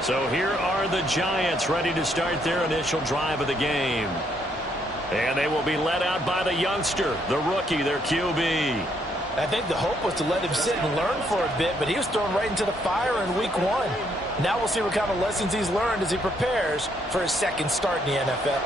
So here are the Giants ready to start their initial drive of the game. And they will be led out by the youngster, the rookie, their QB. I think the hope was to let him sit and learn for a bit, but he was thrown right into the fire in week 1. Now we'll see what kind of lessons he's learned as he prepares for his second start in the NFL.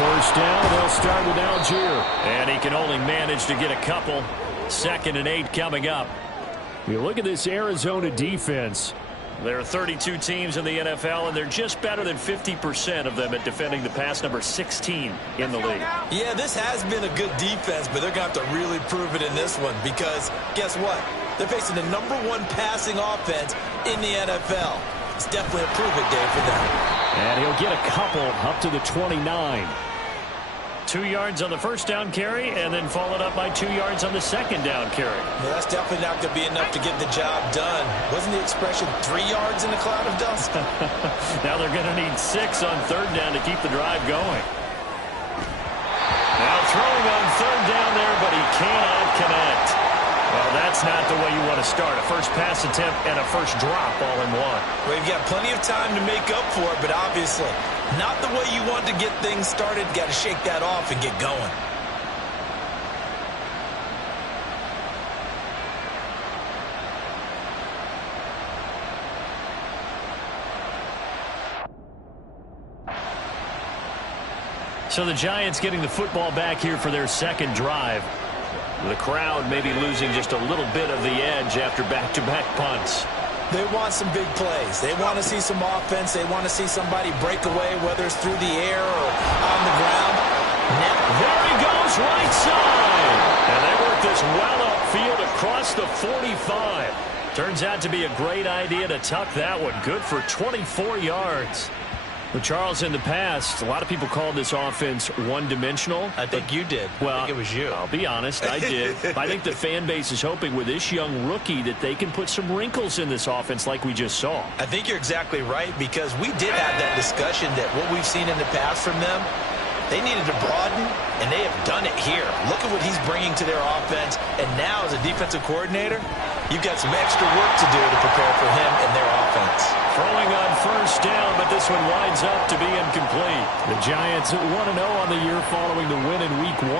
First down, they'll start with Algier. And he can only manage to get a couple. 2nd and 8 coming up. You look at this Arizona defense. There are 32 teams in the NFL, and they're just better than 50% of them at defending the pass, number 16 in the league. Yeah, this has been a good defense, but they're going to have to really prove it in this one because guess what? They're facing the number 1 passing offense in the NFL. It's definitely a prove-it day for them. And he'll get a couple up to the 29. 2 yards on the first down carry, and then followed up by 2 yards on the second down carry. Yeah, that's definitely not going to be enough to get the job done. Wasn't the expression 3 yards in a cloud of dust? Now they're going to need 6 on third down to keep the drive going. Now throwing on third down there, but he cannot connect. Well, that's not the way you want to start. A first pass attempt and a first drop all in one. Well, you've got plenty of time to make up for it, but obviously not the way you want to get things started. Got to shake that off and get going. So the Giants getting the football back here for their second drive. The crowd maybe losing just a little bit of the edge after back-to-back punts. They want some big plays. They want to see some offense. They want to see somebody break away, whether it's through the air or on the ground. Now, there he goes, right side. And they work this well upfield across the 45. Turns out to be a great idea to tuck that one. Good for 24 yards. Well, Charles, in the past, a lot of people called this offense one-dimensional. I think you did. Well, I think it was you. I'll be honest, I did. I think the fan base is hoping with this young rookie that they can put some wrinkles in this offense like we just saw. I think you're exactly right because we did have that discussion that what we've seen in the past from them, they needed to broaden, and they have done it here. Look at what he's bringing to their offense, and now as a defensive coordinator, you've got some extra work to do to prepare for him and their offense. Throwing on first down, but this one winds up to be incomplete. The Giants 1-0 on the year following the win in week 1,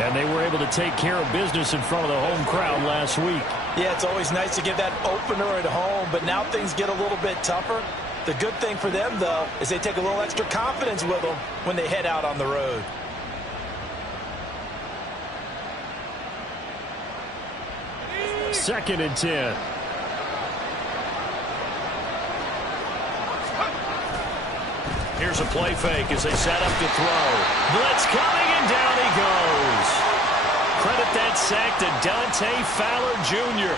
and they were able to take care of business in front of the home crowd last week. Yeah, it's always nice to get that opener at home, but now things get a little bit tougher. The good thing for them, though, is they take a little extra confidence with them when they head out on the road. Second and 10. Here's a play fake as they set up to throw. Blitz coming, and down he goes. Credit that sack to Dante Fowler Jr.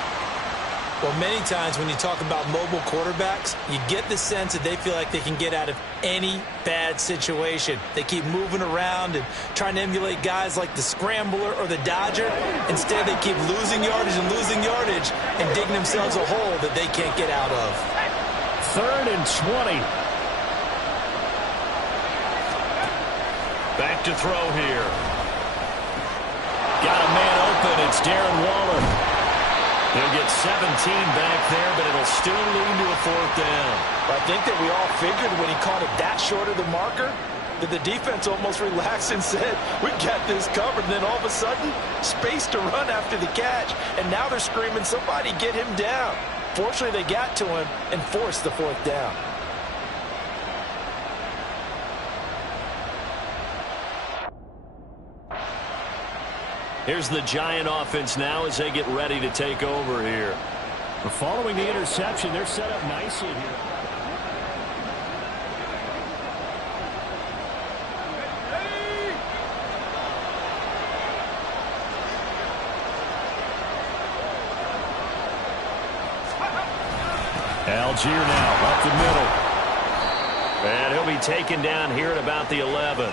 Well, many times when you talk about mobile quarterbacks, you get the sense that they feel like they can get out of any bad situation. They keep moving around and trying to emulate guys like the Scrambler or the Dodger. Instead, they keep losing yardage and digging themselves a hole that they can't get out of. 3rd and 20. Back to throw here. Got a man open. It's Darren Waller. He'll get 17 back there, but it'll still lead to a 4th down. I think that we all figured when he caught it that short of the marker that the defense almost relaxed and said, we got this covered. And then all of a sudden, space to run after the catch. And now they're screaming, somebody get him down. Fortunately, they got to him and forced the 4th down. Here's the Giant offense now as they get ready to take over here. Following the interception, they're set up nicely here. Algier now up the middle. And he'll be taken down here at about the 11.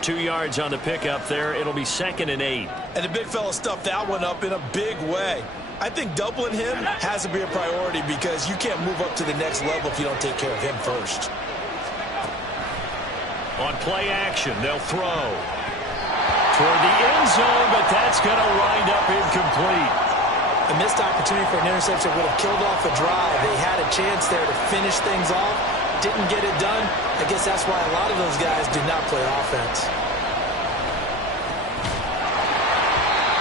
2 yards on the pickup there. It'll be 2nd and 8. And the big fella stuffed that one up in a big way. I think doubling him has to be a priority because you can't move up to the next level if you don't take care of him first. On play action, they'll throw toward the end zone, but that's going to wind up incomplete. A missed opportunity for an interception would have killed off a drive. They had a chance there to finish things off. Didn't get it done. I guess that's why a lot of those guys do not play offense.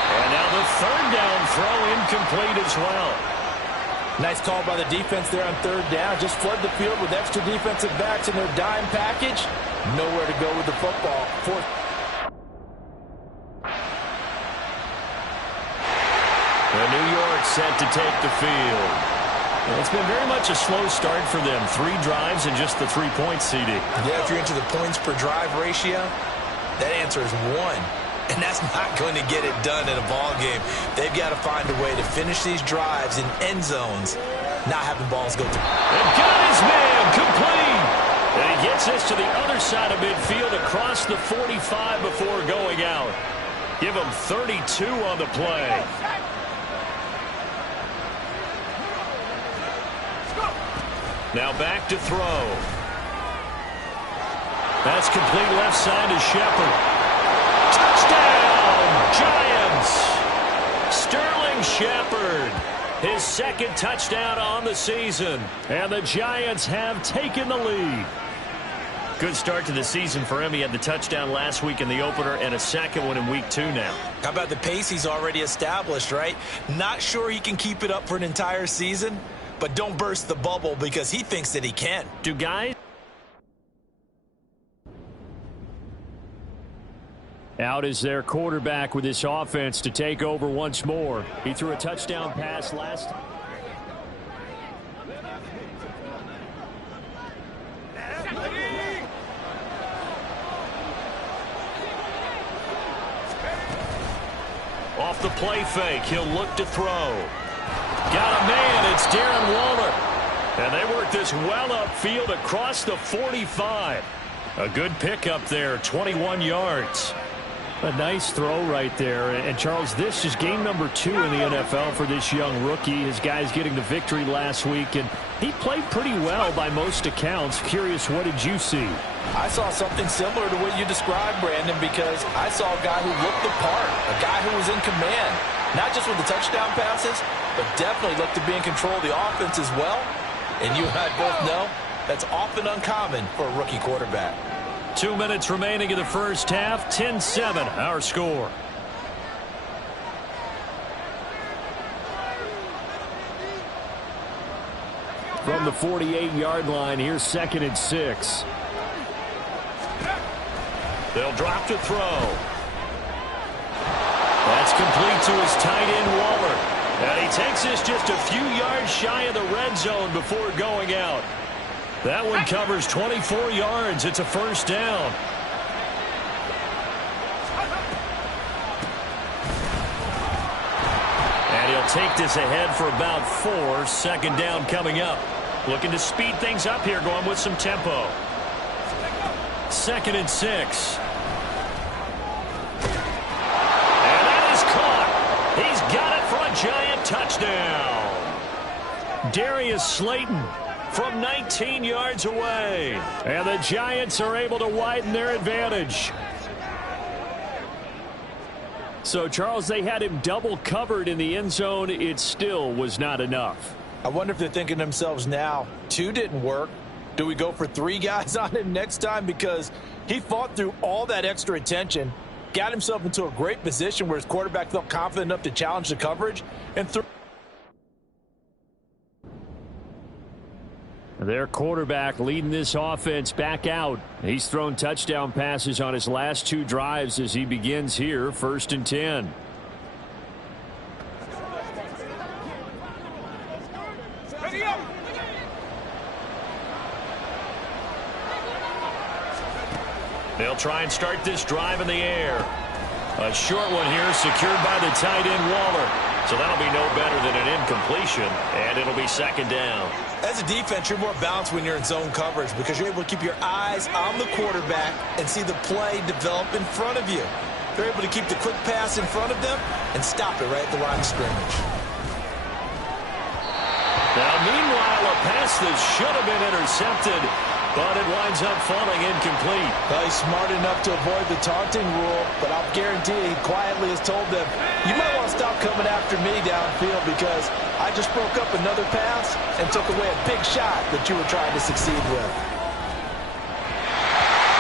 And now the 3rd down throw incomplete as well. Nice call by the defense there on 3rd down. Just flood the field with extra defensive backs in their dime package. Nowhere to go with the football. 4th. New York set to take the field. It's been very much a slow start for them. 3 drives and just the 3-point CD. Yeah, if you're into the points per drive ratio, that answer is 1. And that's not going to get it done in a ball game. They've got to find a way to finish these drives in end zones, not having balls go through. And got his man complete. And he gets this to the other side of midfield across the 45 before going out. Give him 32 on the play. Now back to throw. That's complete left side to Shepard. Touchdown, Giants! Sterling Shepard, his 2nd touchdown on the season. And the Giants have taken the lead. Good start to the season for him. He had the touchdown last week in the opener and a 2nd one in week 2 now. How about the pace he's already established, right? Not sure he can keep it up for an entire season, but don't burst the bubble because he thinks that he can. Do guys? Out is their quarterback with this offense to take over once more. He threw a touchdown pass last time. Off the play fake, he'll look to throw. Got a man, it's Darren Waller. And they work this well upfield across the 45. A good pickup there, 21 yards. A nice throw right there. And Charles, this is game number 2 in the NFL for this young rookie. His guys getting the victory last week, and he played pretty well by most accounts. Curious, what did you see? I saw something similar to what you described, Brandon, because I saw a guy who looked the part, a guy who was in command, not just with the touchdown passes, but definitely looked to be in control of the offense as well. And you and I both know that's often uncommon for a rookie quarterback. 2 minutes remaining in the first half. 10-7, our score. From the 48-yard line, here's 2nd and 6. They'll drop to throw. That's complete to his tight end, Waller. And he takes this just a few yards shy of the red zone before going out. That one covers 24 yards. It's a 1st down. And he'll take this ahead for about 4. 2nd down coming up. Looking to speed things up here, going with some tempo. 2nd and 6. And that is caught. He's got it for a Giant touchdown. Darius Slayton from 19 yards away. And the Giants are able to widen their advantage. So, Charles, they had him double covered in the end zone. It still was not enough. I wonder if they're thinking to themselves now, 2 didn't work. Do we go for 3 guys on him next time? Because he fought through all that extra attention, got himself into a great position where his quarterback felt confident enough to challenge the coverage, and threw. Their quarterback leading this offense back out. He's thrown touchdown passes on his last 2 drives as he begins here, 1st and 10. They'll try and start this drive in the air. A short one here, secured by the tight end Waller. So that'll be no better than an incompletion, and it'll be 2nd down. As a defense, you're more balanced when you're in zone coverage because you're able to keep your eyes on the quarterback and see the play develop in front of you. They're able to keep the quick pass in front of them and stop it right at the line of scrimmage. Now, meanwhile, a pass that should have been intercepted, but it winds up falling incomplete. Well, he's smart enough to avoid the taunting rule, but I'll guarantee he quietly has told them, you might want to stop coming after me downfield because I just broke up another pass and took away a big shot that you were trying to succeed with.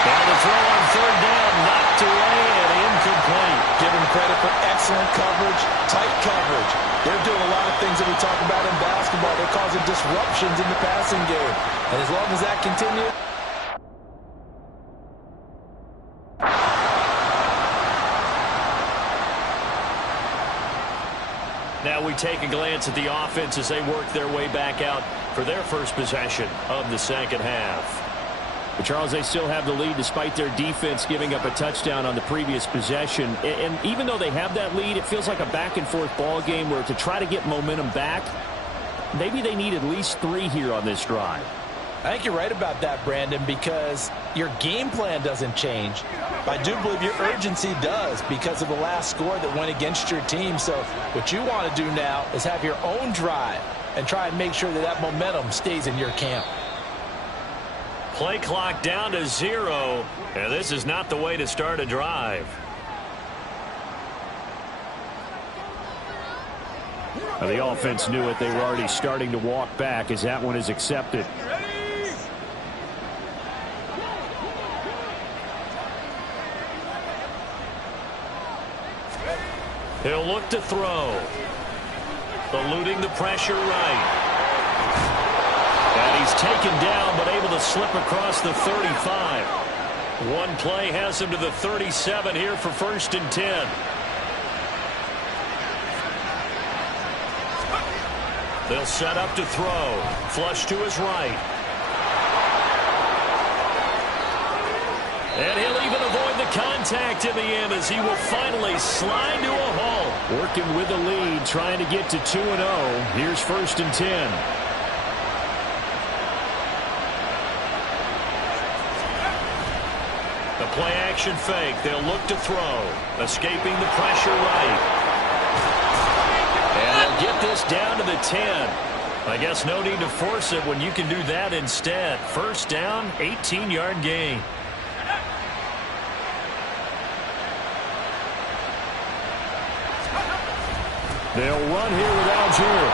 Now the throw on 3rd down, knocked away and incomplete. Give him credit for excellent coverage, tight coverage. They're doing a lot of things that we talk about in basketball. They're causing disruptions in the passing game. And as long as that continues. Now we take a glance at the offense as they work their way back out for their first possession of the 2nd half. But Charles, they still have the lead despite their defense giving up a touchdown on the previous possession. And even though they have that lead, it feels like a back-and-forth ball game where to try to get momentum back, maybe they need at least 3 here on this drive. I think you're right about that, Brandon, because your game plan doesn't change. I do believe your urgency does because of the last score that went against your team. So what you want to do now is have your own drive and try and make sure that that momentum stays in your camp. Play clock down to 0, and this is not the way to start a drive. The offense knew it. They were already starting to walk back as that one is accepted. He'll look to throw. Eluding the pressure right. And he's taken down, but able to slip across the 35. One play has him to the 37 here for 1st and 10. They'll set up to throw. Flush to his right. And he'll even avoid the contact in the end as he will finally slide to a halt. Working with the lead, trying to get to 2-0. Here's 1st and 10. The play action fake. They'll look to throw. Escaping the pressure right. And they'll get this down to the 10. I guess no need to force it when you can do that instead. 1st down, 18-yard gain. They'll run here with Algier.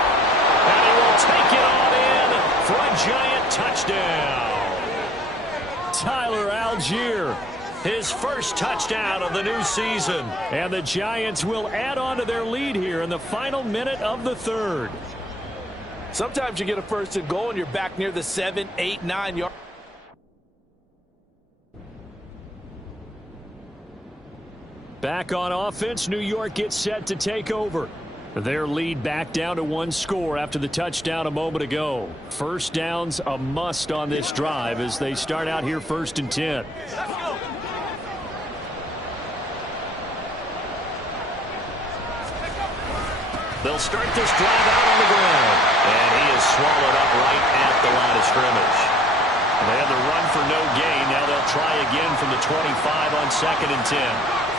And he will take it on in for a giant touchdown. Tyler Algier, his first touchdown of the new season. And the Giants will add on to their lead here in the final minute of the 3rd. Sometimes you get a 1st and goal and you're back near the 7, 8, 9 yard. Back on offense, New York gets set to take over. Their lead back down to 1 score after the touchdown a moment ago. 1st down's a must on this drive as they start out here 1st and 10. They'll start this drive out on the ground. And he is swallowed up right at the line of scrimmage. They had the run for no gain. Now they'll try again from the 25 on 2nd and 10.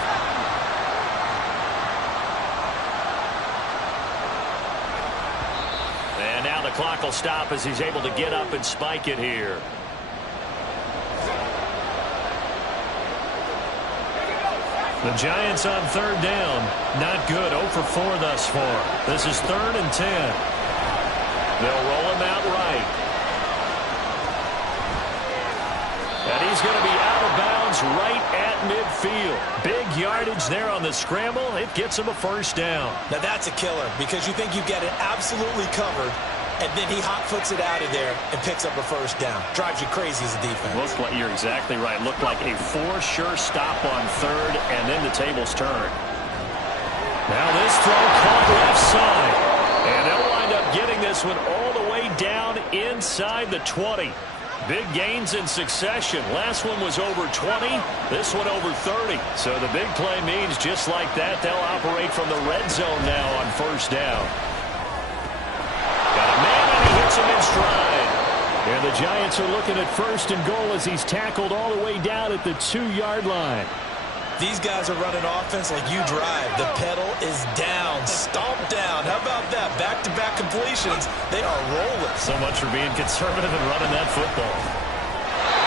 The clock will stop as he's able to get up and spike it here. The Giants on third down. Not good. 0 for 4 thus far. This is 3rd and 10. They'll roll him out right. And he's going to be out of bounds right at midfield. Big yardage there on the scramble. It gets him a first down. Now that's a killer because you think you get it absolutely covered, and then he hot-foots it out of there and picks up a first down. Drives you crazy as a defense. Looked like, you're exactly right. Looked like a for-sure stop on 3rd, and then the tables turn. Now this throw caught left side. And they'll wind up getting this one all the way down inside the 20. Big gains in succession. Last one was over 20. This one over 30. So the big play means just like that, they'll operate from the red zone now on first down. Got a man, and he hits him in stride. And the Giants are looking at 1st and goal as he's tackled all the way down at the 2-yard line. These guys are running offense like you drive. The pedal is down, stomped down. How about that? Back-to-back completions. They are rolling. So much for being conservative and running that football.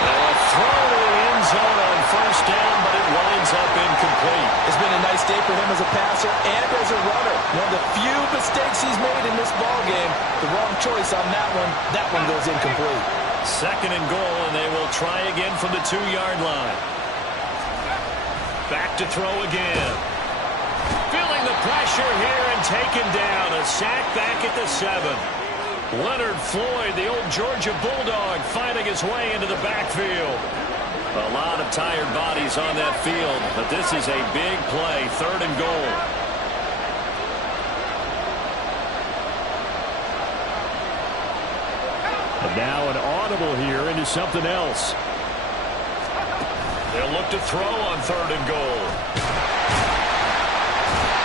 Now a throw to the end zone on first down, but it winds up incomplete. It's been a nice day for him as a passer and as a runner. One of the few mistakes he's made in this ballgame. The wrong choice on that one. That one goes incomplete. 2nd and goal, and they will try again from the 2-yard line. Back to throw again. Feeling the pressure here and taken down. A sack back at the 7. Leonard Floyd, the old Georgia Bulldog, finding his way into the backfield. A lot of tired bodies on that field, but this is a big play. 3rd and goal. And now an audible here into something else. They'll look to throw on 3rd and goal.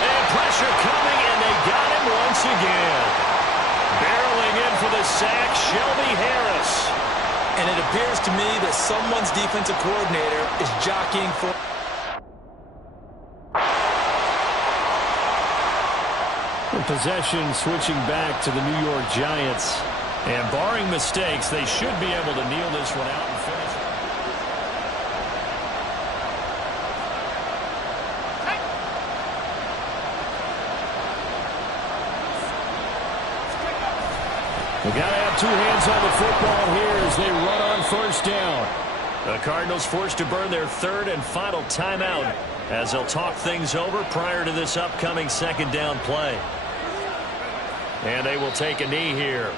And pressure coming, and they got him once again. Barreling in for the sack, Shelby Harris. And it appears to me that someone's defensive coordinator is jockeying for... The possession switching back to the New York Giants. And barring mistakes, they should be able to kneel this one out and finish. We got to have 2 hands on the football here as they run on first down. The Cardinals forced to burn their 3rd and final timeout as they'll talk things over prior to this upcoming 2nd down play. And they will take a knee here.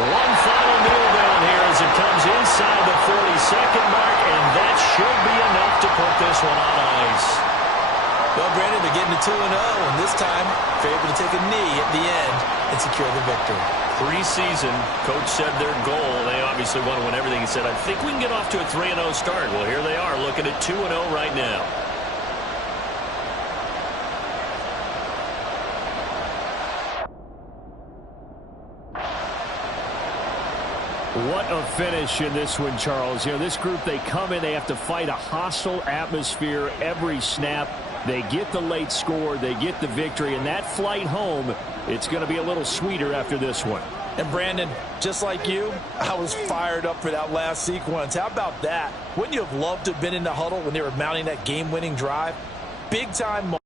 One final kneel down here as it comes inside the 42nd mark, and that should be enough to put this one on ice. Well, Brandon, they're getting to 2-0, and this time they're able to take a knee at the end and secure the victory. Preseason, coach said their goal, they obviously want to win everything. He said, I think we can get off to a 3-0 start. Well, here they are looking at 2-0 right now. What a finish in this one, Charles. You know, this group, they come in, they have to fight a hostile atmosphere every snap. They get the late score, they get the victory, and that flight home, it's going to be a little sweeter after this one. And Brandon, just like you, I was fired up for that last sequence. How about that? Wouldn't you have loved to have been in the huddle when they were mounting that game-winning drive? Big-time moment.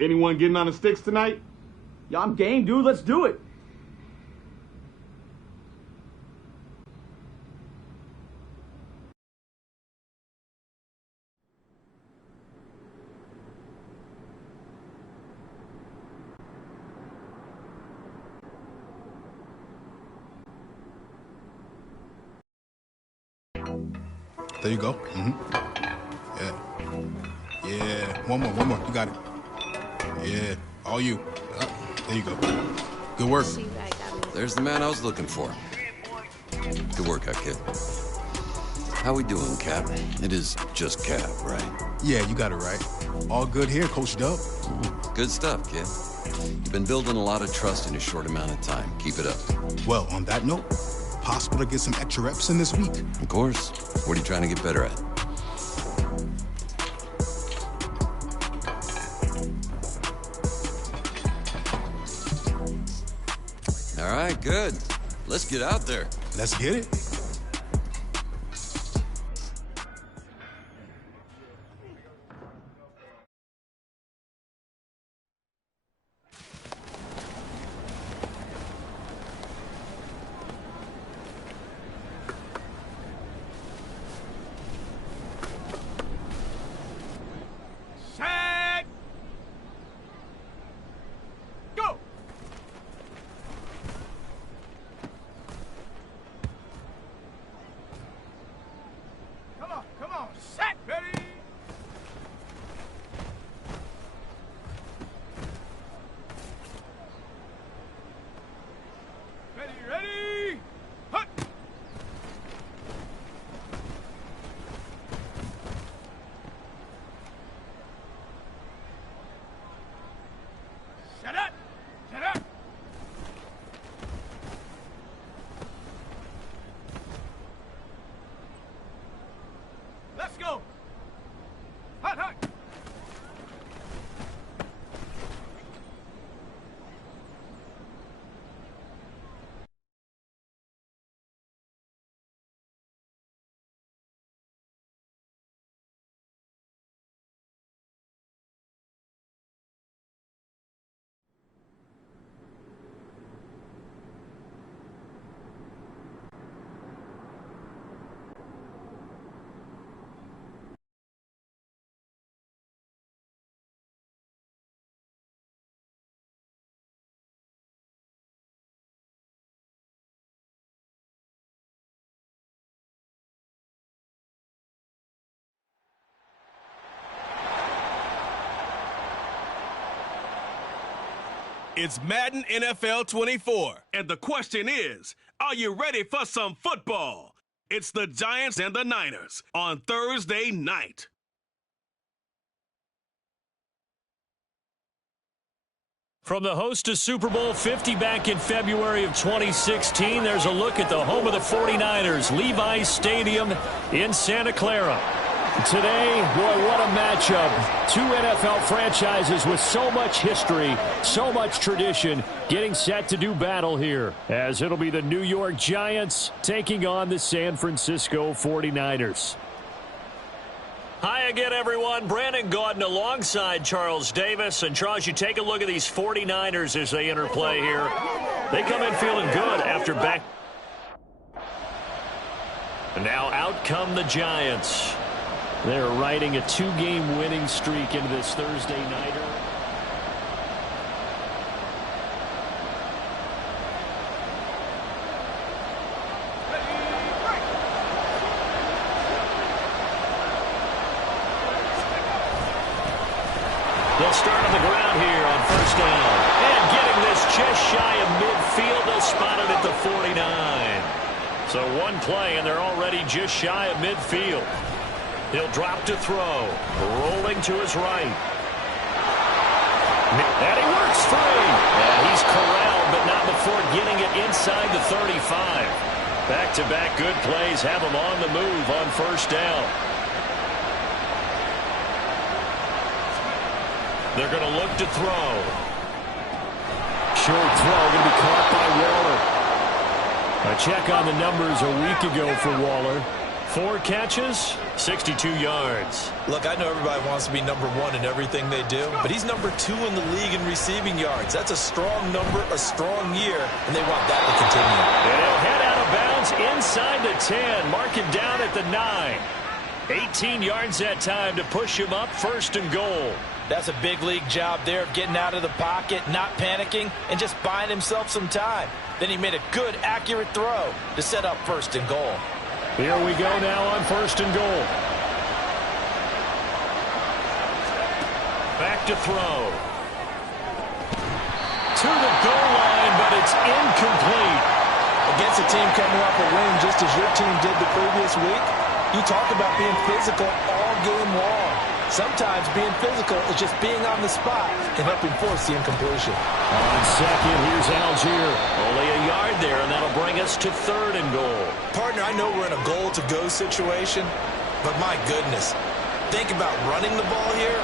Anyone getting on the sticks tonight? Yeah, I'm game, dude. Let's do it. There you go. Yeah. Yeah. One more. You got it. Yeah. All you. There you go. Good work. There's the man I was looking for. Good workout, kid. How we doing, Cap? It is just Cap, right? Yeah, you got it right. All good here, Coach Dub. Good stuff, kid. You've been building a lot of trust in a short amount of time. Keep it up. Well, on that note, possible to get some extra reps in this week. Of course. What are you trying to get better at? All right, good. Let's get out there. Let's get it. Set. Go. Come on. Set. Ready. Ready. Hut. Set up. Let's go. Hut. It's Madden NFL 24, and the question is, are you ready for some football? It's the Giants and the Niners on Thursday night. From the host to Super Bowl 50 back in February of 2016, there's a look at the home of the 49ers, Levi's Stadium in Santa Clara. Today, boy, what a matchup. Two NFL franchises with so much history, so much tradition, getting set to do battle here, as it'll be the New York Giants taking on the San Francisco 49ers. Hi again, everyone. Brandon Gaudin alongside Charles Davis. And, Charles, you take a look at these 49ers as they enter play here. They come in feeling good after back. And now out come the Giants. They're riding a two-game winning streak into this Thursday nighter. They'll start on the ground here on first down. And getting this just shy of midfield, they'll spot it at the 49. So one play, and they're already just shy of midfield. He'll drop to throw. Rolling to his right. And he works free. Yeah, he's corralled, but not before getting it inside the 35. Back-to-back good plays have him on the move on first down. They're going to look to throw. Short throw going to be caught by Waller. A check on the numbers a week ago for Waller. 4 catches, 62 yards. Look, I know everybody wants to be number 1 in everything they do, but he's number 2 in the league in receiving yards. That's a strong number, a strong year, and they want that to continue. And he'll head out of bounds inside the 10, mark him down at the 9. 18 yards that time to push him up, 1st and goal. That's a big league job there of getting out of the pocket, not panicking, and just buying himself some time. Then he made a good, accurate throw to set up 1st and goal. Here we go now on 1st and goal. Back to throw. To the goal line, but it's incomplete. Against a team coming off a win just as your team did the previous week, you talk about being physical all game long. Sometimes being physical is just being on the spot and helping force the incompletion. On 2nd, here's Algier. Only a yard there, and that'll bring us to 3rd and goal. Partner, I know we're in a goal-to-go situation, but my goodness, think about running the ball here.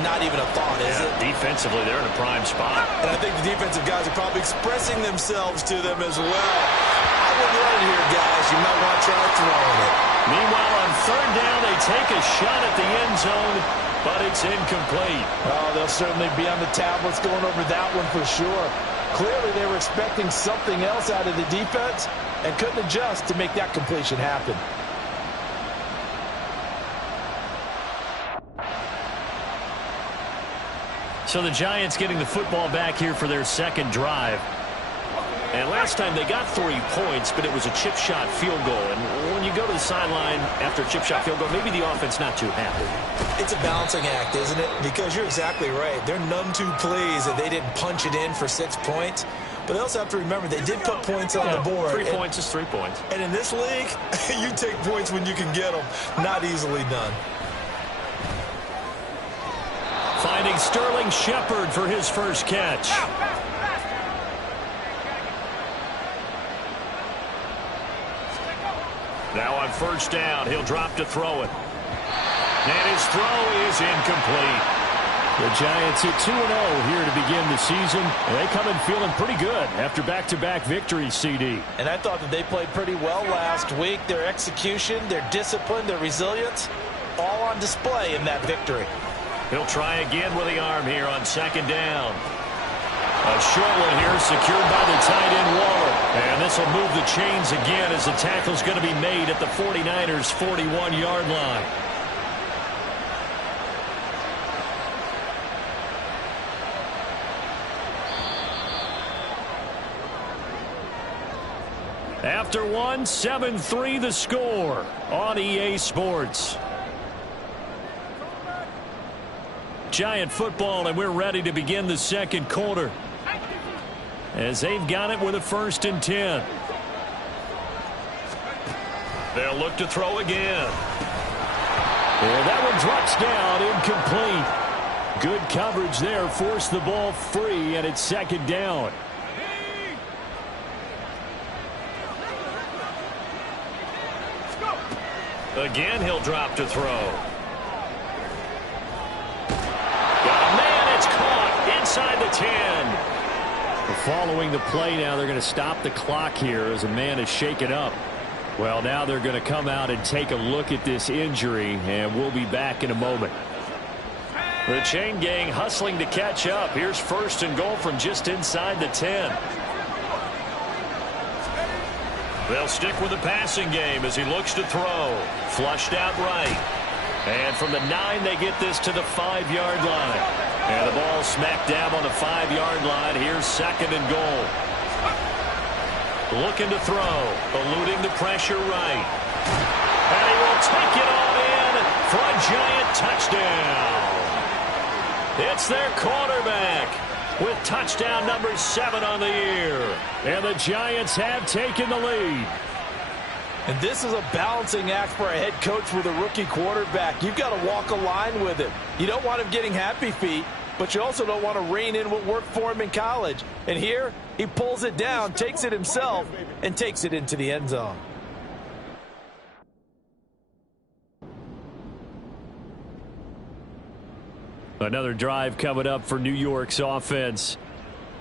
Not even a thought, is it? Defensively, they're in a prime spot. And I think the defensive guys are probably expressing themselves to them as well. I wouldn't run it here, guys. You might want to try throwing it. Meanwhile, on 3rd down, they take a shot at the end zone, but it's incomplete. Oh, they'll certainly be on the tablets going over that one for sure. Clearly, they were expecting something else out of the defense and couldn't adjust to make that completion happen. So the Giants getting the football back here for their 2nd drive. And last time they got 3 points, but it was a chip shot field goal. And when you go to the sideline after a chip shot field goal, maybe the offense not too happy. It's a balancing act, isn't it? Because you're exactly right. They're none too pleased that they didn't punch it in for 6 points. But they also have to remember they did put points on the board. 3 points is 3 points. And in this league, you take points when you can get them. Not easily done. Finding Sterling Shepard for his 1st catch. Now on 1st down, he'll drop to throw it. And his throw is incomplete. The Giants hit 2-0 here to begin the season. And they come in feeling pretty good after back-to-back victories, CD. And I thought that they played pretty well last week. Their execution, their discipline, their resilience, all on display in that victory. He'll try again with the arm here on 2nd down. A short one here secured by the tight end Waller. And this will move the chains again as the tackle's going to be made at the 49ers' 41-yard line. After 1, 7-3 the score on EA Sports. Giant football, and we're ready to begin the 2nd quarter. As they've got it with a 1st and 10. They'll look to throw again. And that one drops down, incomplete. Good coverage there, forced the ball free, and it's 2nd down. Again, he'll drop to throw. Man, it's caught inside the 10. Following the play now, they're going to stop the clock here as a man is shaken up. Well, now they're going to come out and take a look at this injury, and we'll be back in a moment. The chain gang hustling to catch up. Here's 1st and goal from just inside the 10. They'll stick with the passing game as he looks to throw. Flushed out right. And from the 9, they get this to the 5-yard line. And the ball smacked down on the 5-yard line. Here's 2nd and goal. Looking to throw. Eluding the pressure right. And he will take it all in for a Giant touchdown. It's their quarterback with touchdown number 7 on the year. And the Giants have taken the lead. And this is a balancing act for a head coach with a rookie quarterback. You've got to walk a line with him. You don't want him getting happy feet, but you also don't want to rein in what worked for him in college. And here, he pulls it down, takes it himself, and takes it into the end zone. Another drive coming up for New York's offense.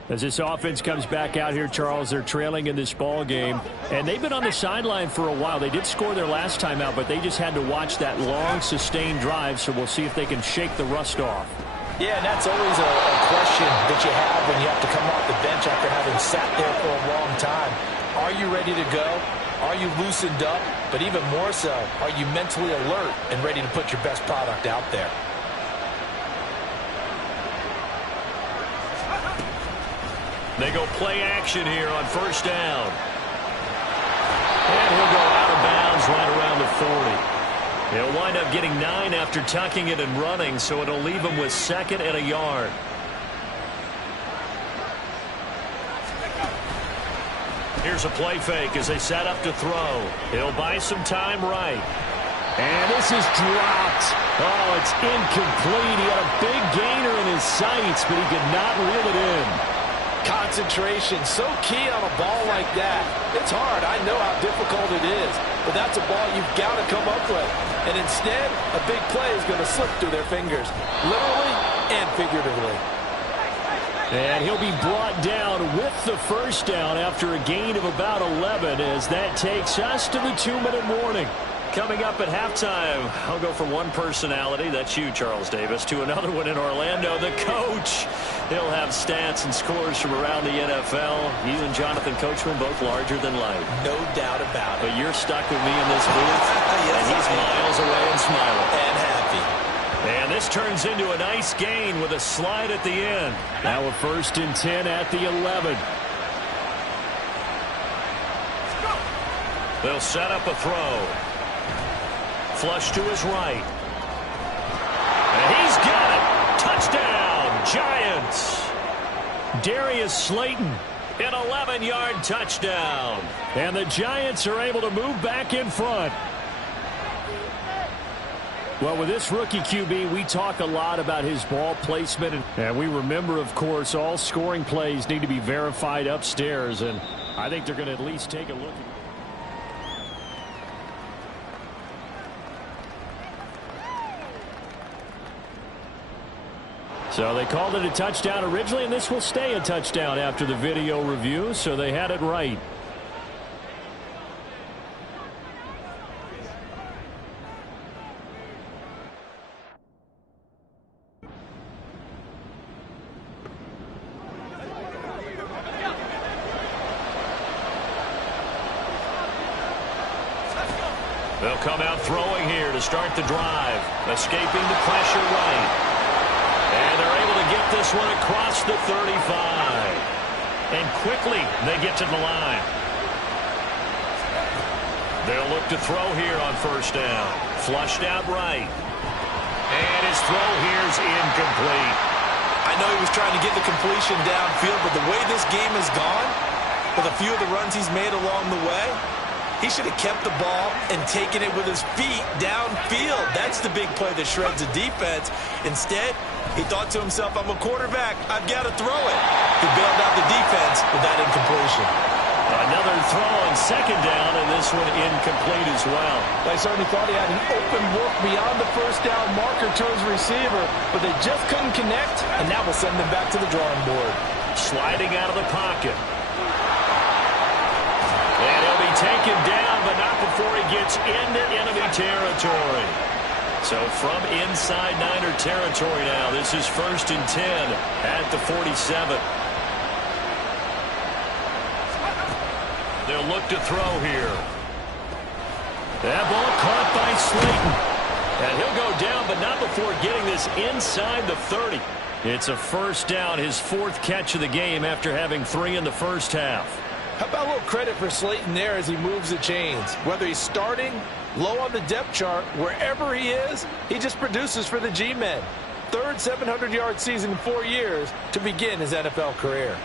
As this offense comes back out here, Charles, they're trailing in this ball game, and they've been on the sideline for a while. They did score their last time out, but they just had to watch that long, sustained drive, so we'll see if they can shake the rust off. Yeah, and that's always a question that you have when you have to come off the bench after having sat there for a long time. Are you ready to go? Are you loosened up? But even more so, are you mentally alert and ready to put your best product out there? They go play action here on first down. And he'll go out of bounds right around the 40. He'll wind up getting 9 after tucking it and running, so it'll leave him with 2nd and a yard. Here's a play fake as they set up to throw. He'll buy some time right. And this is dropped. Oh, it's incomplete. He had a big gainer in his sights, but he could not reel it in. Concentration, so key on a ball like that. It's hard. I know how difficult it is, but that's a ball you've got to come up with. And instead, a big play is going to slip through their fingers, literally and figuratively. And he'll be brought down with the first down after a gain of about 11 as that takes us to the 2-minute warning. Coming up at halftime, I'll go from one personality, that's you, Charles Davis, to another one in Orlando, the coach. He'll have stats and scores from around the NFL. You and Jonathan Coachman both larger than life. No doubt about it. But you're stuck with me in this booth, yes, and he's miles away and smiling. And happy. And this turns into a nice gain with a slide at the end. Now a 1st and 10 at the 11. They'll set up a throw. Flush to his right. And he's got it. Touchdown, Giants. Darius Slayton, an 11-yard touchdown. And the Giants are able to move back in front. Well, with this rookie QB, we talk a lot about his ball placement. And we remember, of course, all scoring plays need to be verified upstairs. And I think they're going to at least take a look at it. So they called it a touchdown originally, and this will stay a touchdown after the video review, so they had it right. They'll come out throwing here to start the drive, escaping the pressure right. And they're able to get this one across the 35. And quickly, they get to the line. They'll look to throw here on first down. Flushed out right. And his throw here's incomplete. I know he was trying to get the completion downfield, but the way this game has gone, with a few of the runs he's made along the way, he should have kept the ball and taken it with his feet downfield. That's the big play that shreds the defense. Instead, he thought to himself, I'm a quarterback. I've got to throw it. He bailed out the defense with that incompletion. Another throw on second down, and this one incomplete as well. I certainly thought he had an open look beyond the first down marker to his receiver, but they just couldn't connect, and that will send them back to the drawing board. Sliding out of the pocket. And he'll be taken down, but not before he gets into enemy territory. So from inside Niner territory now, this is 1st and 10 at the 47. They'll look to throw here. That ball caught by Slayton. And he'll go down, but not before getting this inside the 30. It's a first down, his 4th catch of the game after having 3 in the first half. How about a little credit for Slayton there as he moves the chains? Whether he's starting, low on the depth chart, wherever he is, he just produces for the G-men. 3rd 700-yard season in 4 years to begin his NFL career.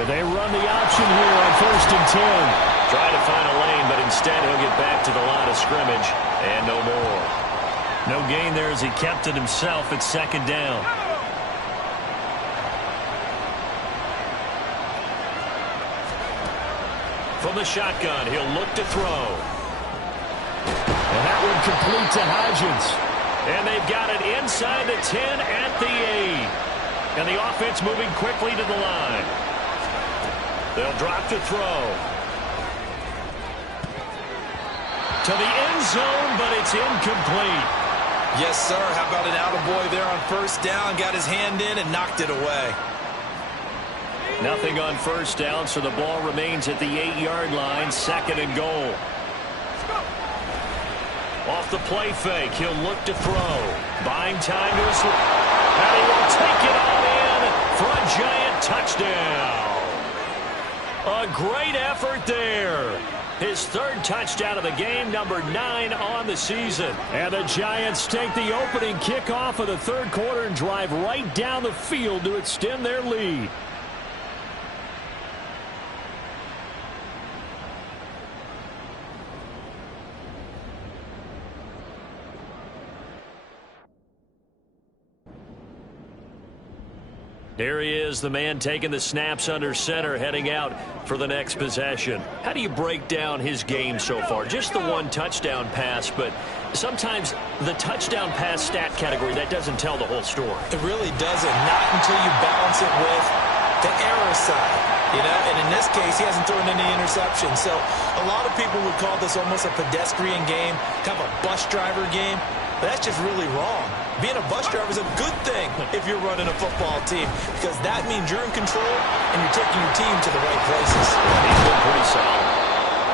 They run the option here on 1st and 10. Trying to find a lane, but instead he'll get back to the line of scrimmage and no more. No gain there as he kept it himself at second down. From the shotgun, he'll look to throw. And that one complete to Hodgins. And they've got it inside the 10 at the 8. And the offense moving quickly to the line. They'll drop to throw. To the end zone, but it's incomplete. Yes, sir. How about an attaboy there on first down? Got his hand in and knocked it away. Nothing on first down, so the ball remains at the 8-yard line, second and goal. Off the play fake, he'll look to throw. Buying time to his left. And he will take it all in for a Giant touchdown. A great effort there. His third touchdown of the game, number 9 on the season. And the Giants take the opening kickoff of the third quarter and drive right down the field to extend their lead. There he is, the man taking the snaps under center, heading out for the next possession. How do you break down his game so far? Just the one touchdown pass, but sometimes the touchdown pass stat category, that doesn't tell the whole story. It really doesn't, not until you balance it with the error side. You know, and in this case, he hasn't thrown any interceptions. So a lot of people would call this almost a pedestrian game, kind of a bus driver game. But that's just really wrong. Being a bus driver is a good thing if you're running a football team, because that means you're in control and you're taking your team to the right places. He's been pretty solid.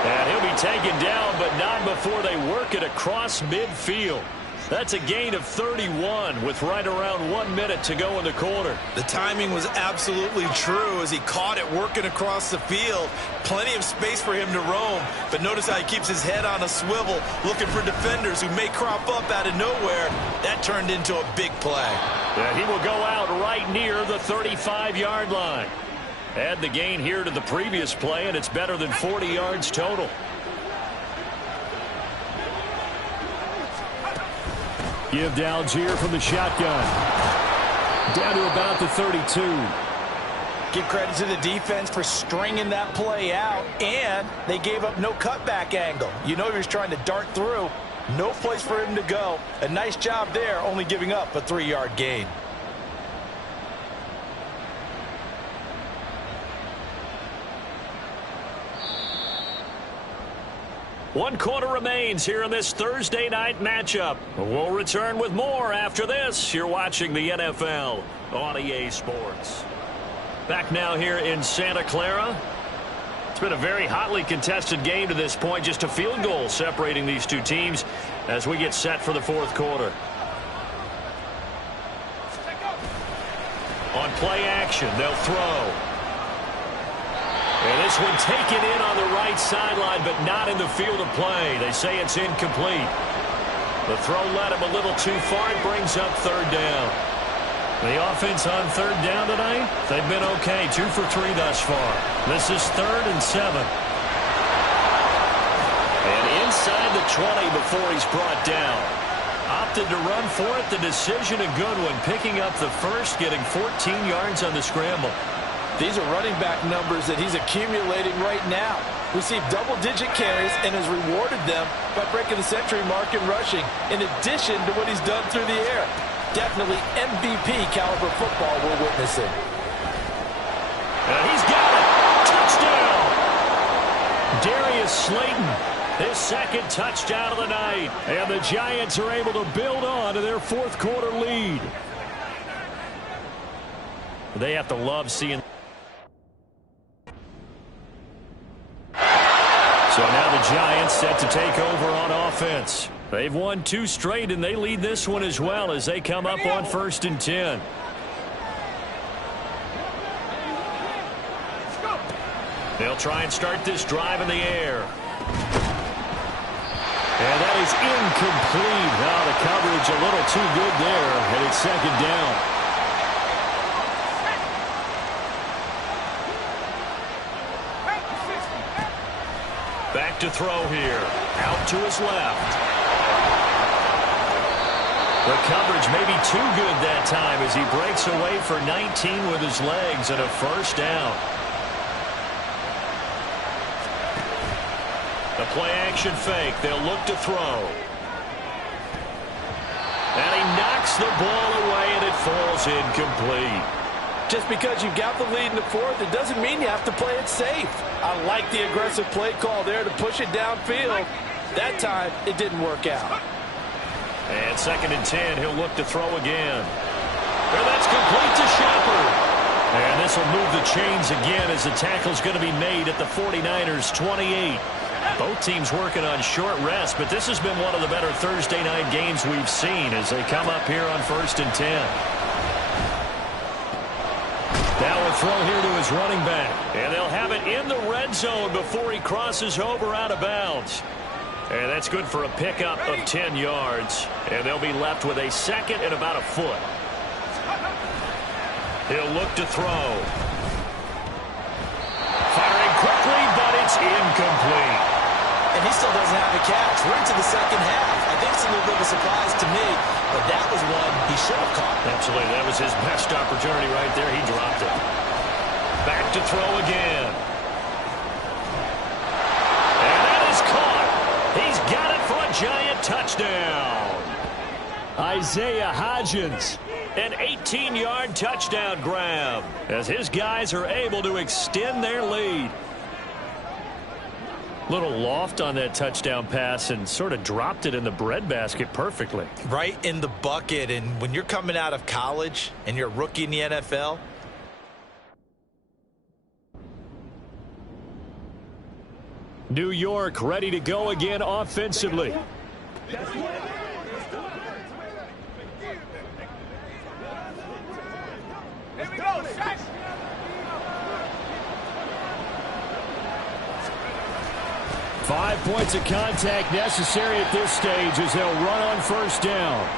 And he'll be taken down, but not before they work it across midfield. That's a gain of 31 with right around 1 minute to go in the quarter. The timing was absolutely true as he caught it working across the field. Plenty of space for him to roam, but notice how he keeps his head on a swivel looking for defenders who may crop up out of nowhere. That turned into a big play. And he will go out right near the 35-yard line. Add the gain here to the previous play, and it's better than 40 yards total. Give to Algier from the shotgun. Down to about the 32. Give credit to the defense for stringing that play out, and they gave up no cutback angle. You know he was trying to dart through. No place for him to go. A nice job there, only giving up a 3-yard gain. One quarter remains here in this Thursday night matchup. We'll return with more after this. You're watching the NFL on EA Sports. Back now here in Santa Clara. It's been a very hotly contested game to this point. Just a field goal separating these two teams as we get set for the fourth quarter. On play action, they'll throw. And this one taken in on the right sideline, but not in the field of play. They say it's incomplete. The throw led him a little too far. It brings up third down. The offense on third down tonight, they've been okay. 2 for 3 thus far. This is 3rd and 7. And inside the 20 before he's brought down. Opted to run for it. The decision a good one. Picking up the first, getting 14 yards on the scramble. These are running back numbers that he's accumulating right now. Received double-digit carries and has rewarded them by breaking the century mark in rushing, in addition to what he's done through the air. Definitely MVP caliber football we're witnessing. And he's got it. Touchdown! Darius Slayton, his second touchdown of the night. And the Giants are able to build on to their fourth quarter lead. They have to love seeing. So now the Giants set to take over on offense. They've won 2 straight, and they lead this one as well as they come up on 1st and 10. They'll try and start this drive in the air. And that is incomplete. Now the coverage a little too good there, and it's second down. Back to throw here. Out to his left. The coverage may be too good that time as he breaks away for 19 with his legs and a first down. The play-action fake. They'll look to throw. And he knocks the ball away, and it falls incomplete. Just because you've got the lead in the fourth, it doesn't mean you have to play it safe. I like the aggressive play call there to push it downfield. That time, it didn't work out. And 2nd and 10, he'll look to throw again. And that's complete to Shepard. And this will move the chains again as the tackle's going to be made at the 49ers' 28. Both teams working on short rest, but this has been one of the better Thursday night games we've seen as they come up here on 1st and 10. Now a throw here to his running back. And they'll have it in the red zone before he crosses over out of bounds. And that's good for a pickup of 10 yards. And they'll be left with a 2nd and about a foot. He'll look to throw. Firing quickly, but it's incomplete. And he still doesn't have a catch. We're into the second half. I think it's a little bit of a surprise to me, but that was one he should have caught. Absolutely. That was his best opportunity right there. He dropped it. Back to throw again. And that is caught. He's got it for a giant touchdown. Isaiah Hodgins, an 18-yard touchdown grab as his guys are able to extend their lead. Little loft on that touchdown pass and sort of dropped it in the breadbasket perfectly. Right in the bucket, and when you're coming out of college and you're a rookie in the NFL, New York ready to go again offensively. Here we go, set. 5 points of contact necessary at this stage as they'll run on 1st down.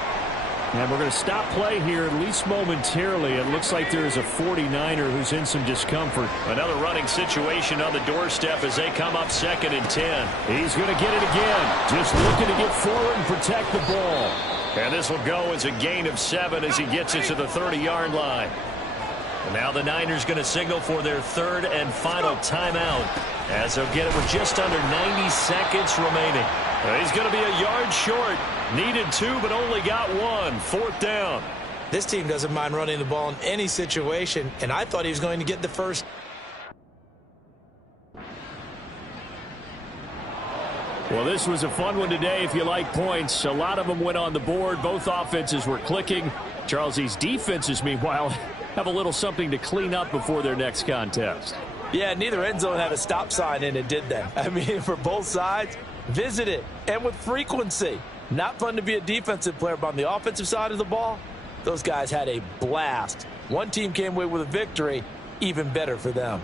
And we're going to stop play here at least momentarily. It looks like there is a 49er who's in some discomfort. Another running situation on the doorstep as they come up 2nd and 10. He's going to get it again. Just looking to get forward and protect the ball. And this will go as a gain of 7 as he gets it to the 30-yard line. And now the Niners going to signal for their 3rd and final timeout as they'll get it with just under 90 seconds remaining. He's going to be a yard short. Needed 2, but only got 1. 4th down. this team doesn't mind running the ball in any situation, and I thought he was going to get the first. Well, this was a fun one today if you like points. A lot of them went on the board. Both offenses were clicking. Charles, these defenses, meanwhile, have a little something to clean up before their next contest. Yeah, neither end zone had a stop sign in it, did they? I mean, for both sides, visit it, and with frequency. Not fun to be a defensive player, but on the offensive side of the ball, those guys had a blast. One team came away with a victory, even better for them.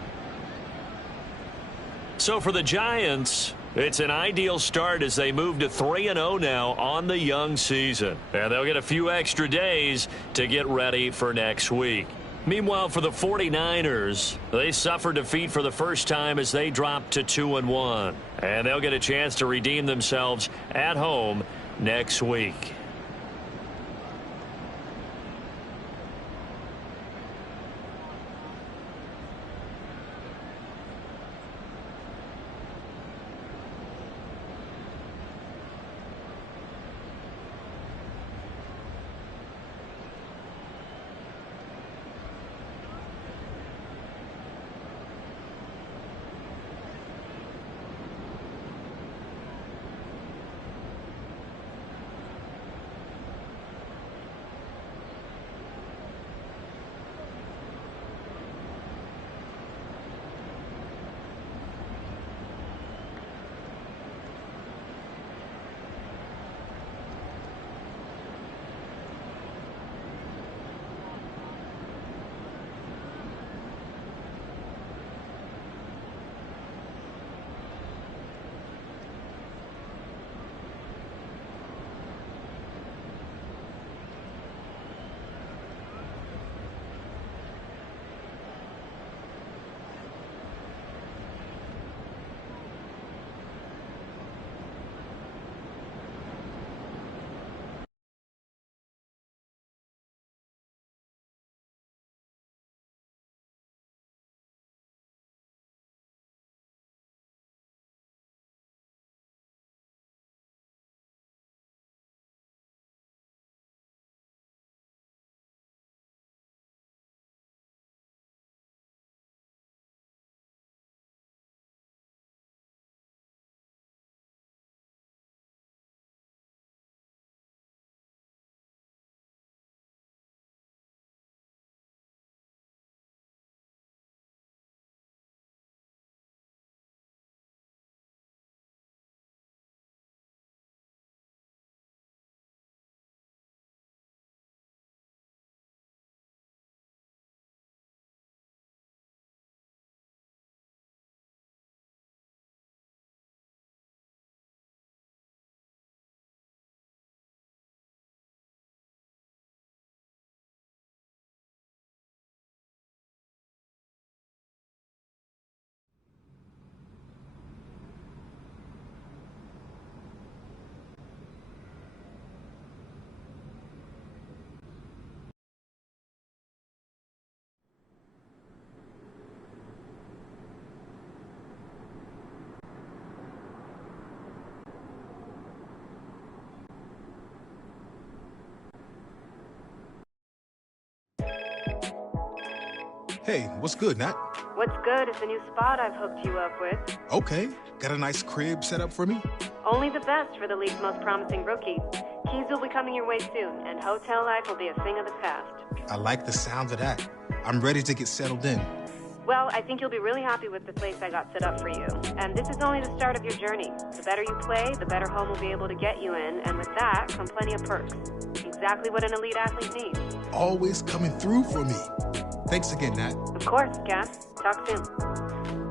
So for the Giants, it's an ideal start as they move to 3-0 now on the young season. And they'll get a few extra days to get ready for next week. Meanwhile, for the 49ers, they suffered defeat for the first time as they dropped to 2-1. And they'll get a chance to redeem themselves at home next week. Hey, what's good, Nat? What's good is the new spot I've hooked you up with. Okay. Got a nice crib set up for me? Only the best for the league's most promising rookie. Keys will be coming your way soon, and hotel life will be a thing of the past. I like the sound of that. I'm ready to get settled in. Well, I think you'll be really happy with the place I got set up for you. And this is only the start of your journey. The better you play, the better home will be able to get you in, and with that come plenty of perks. Exactly what an elite athlete needs. Always coming through for me. Thanks again, Nat. Of course, Cap. Talk soon.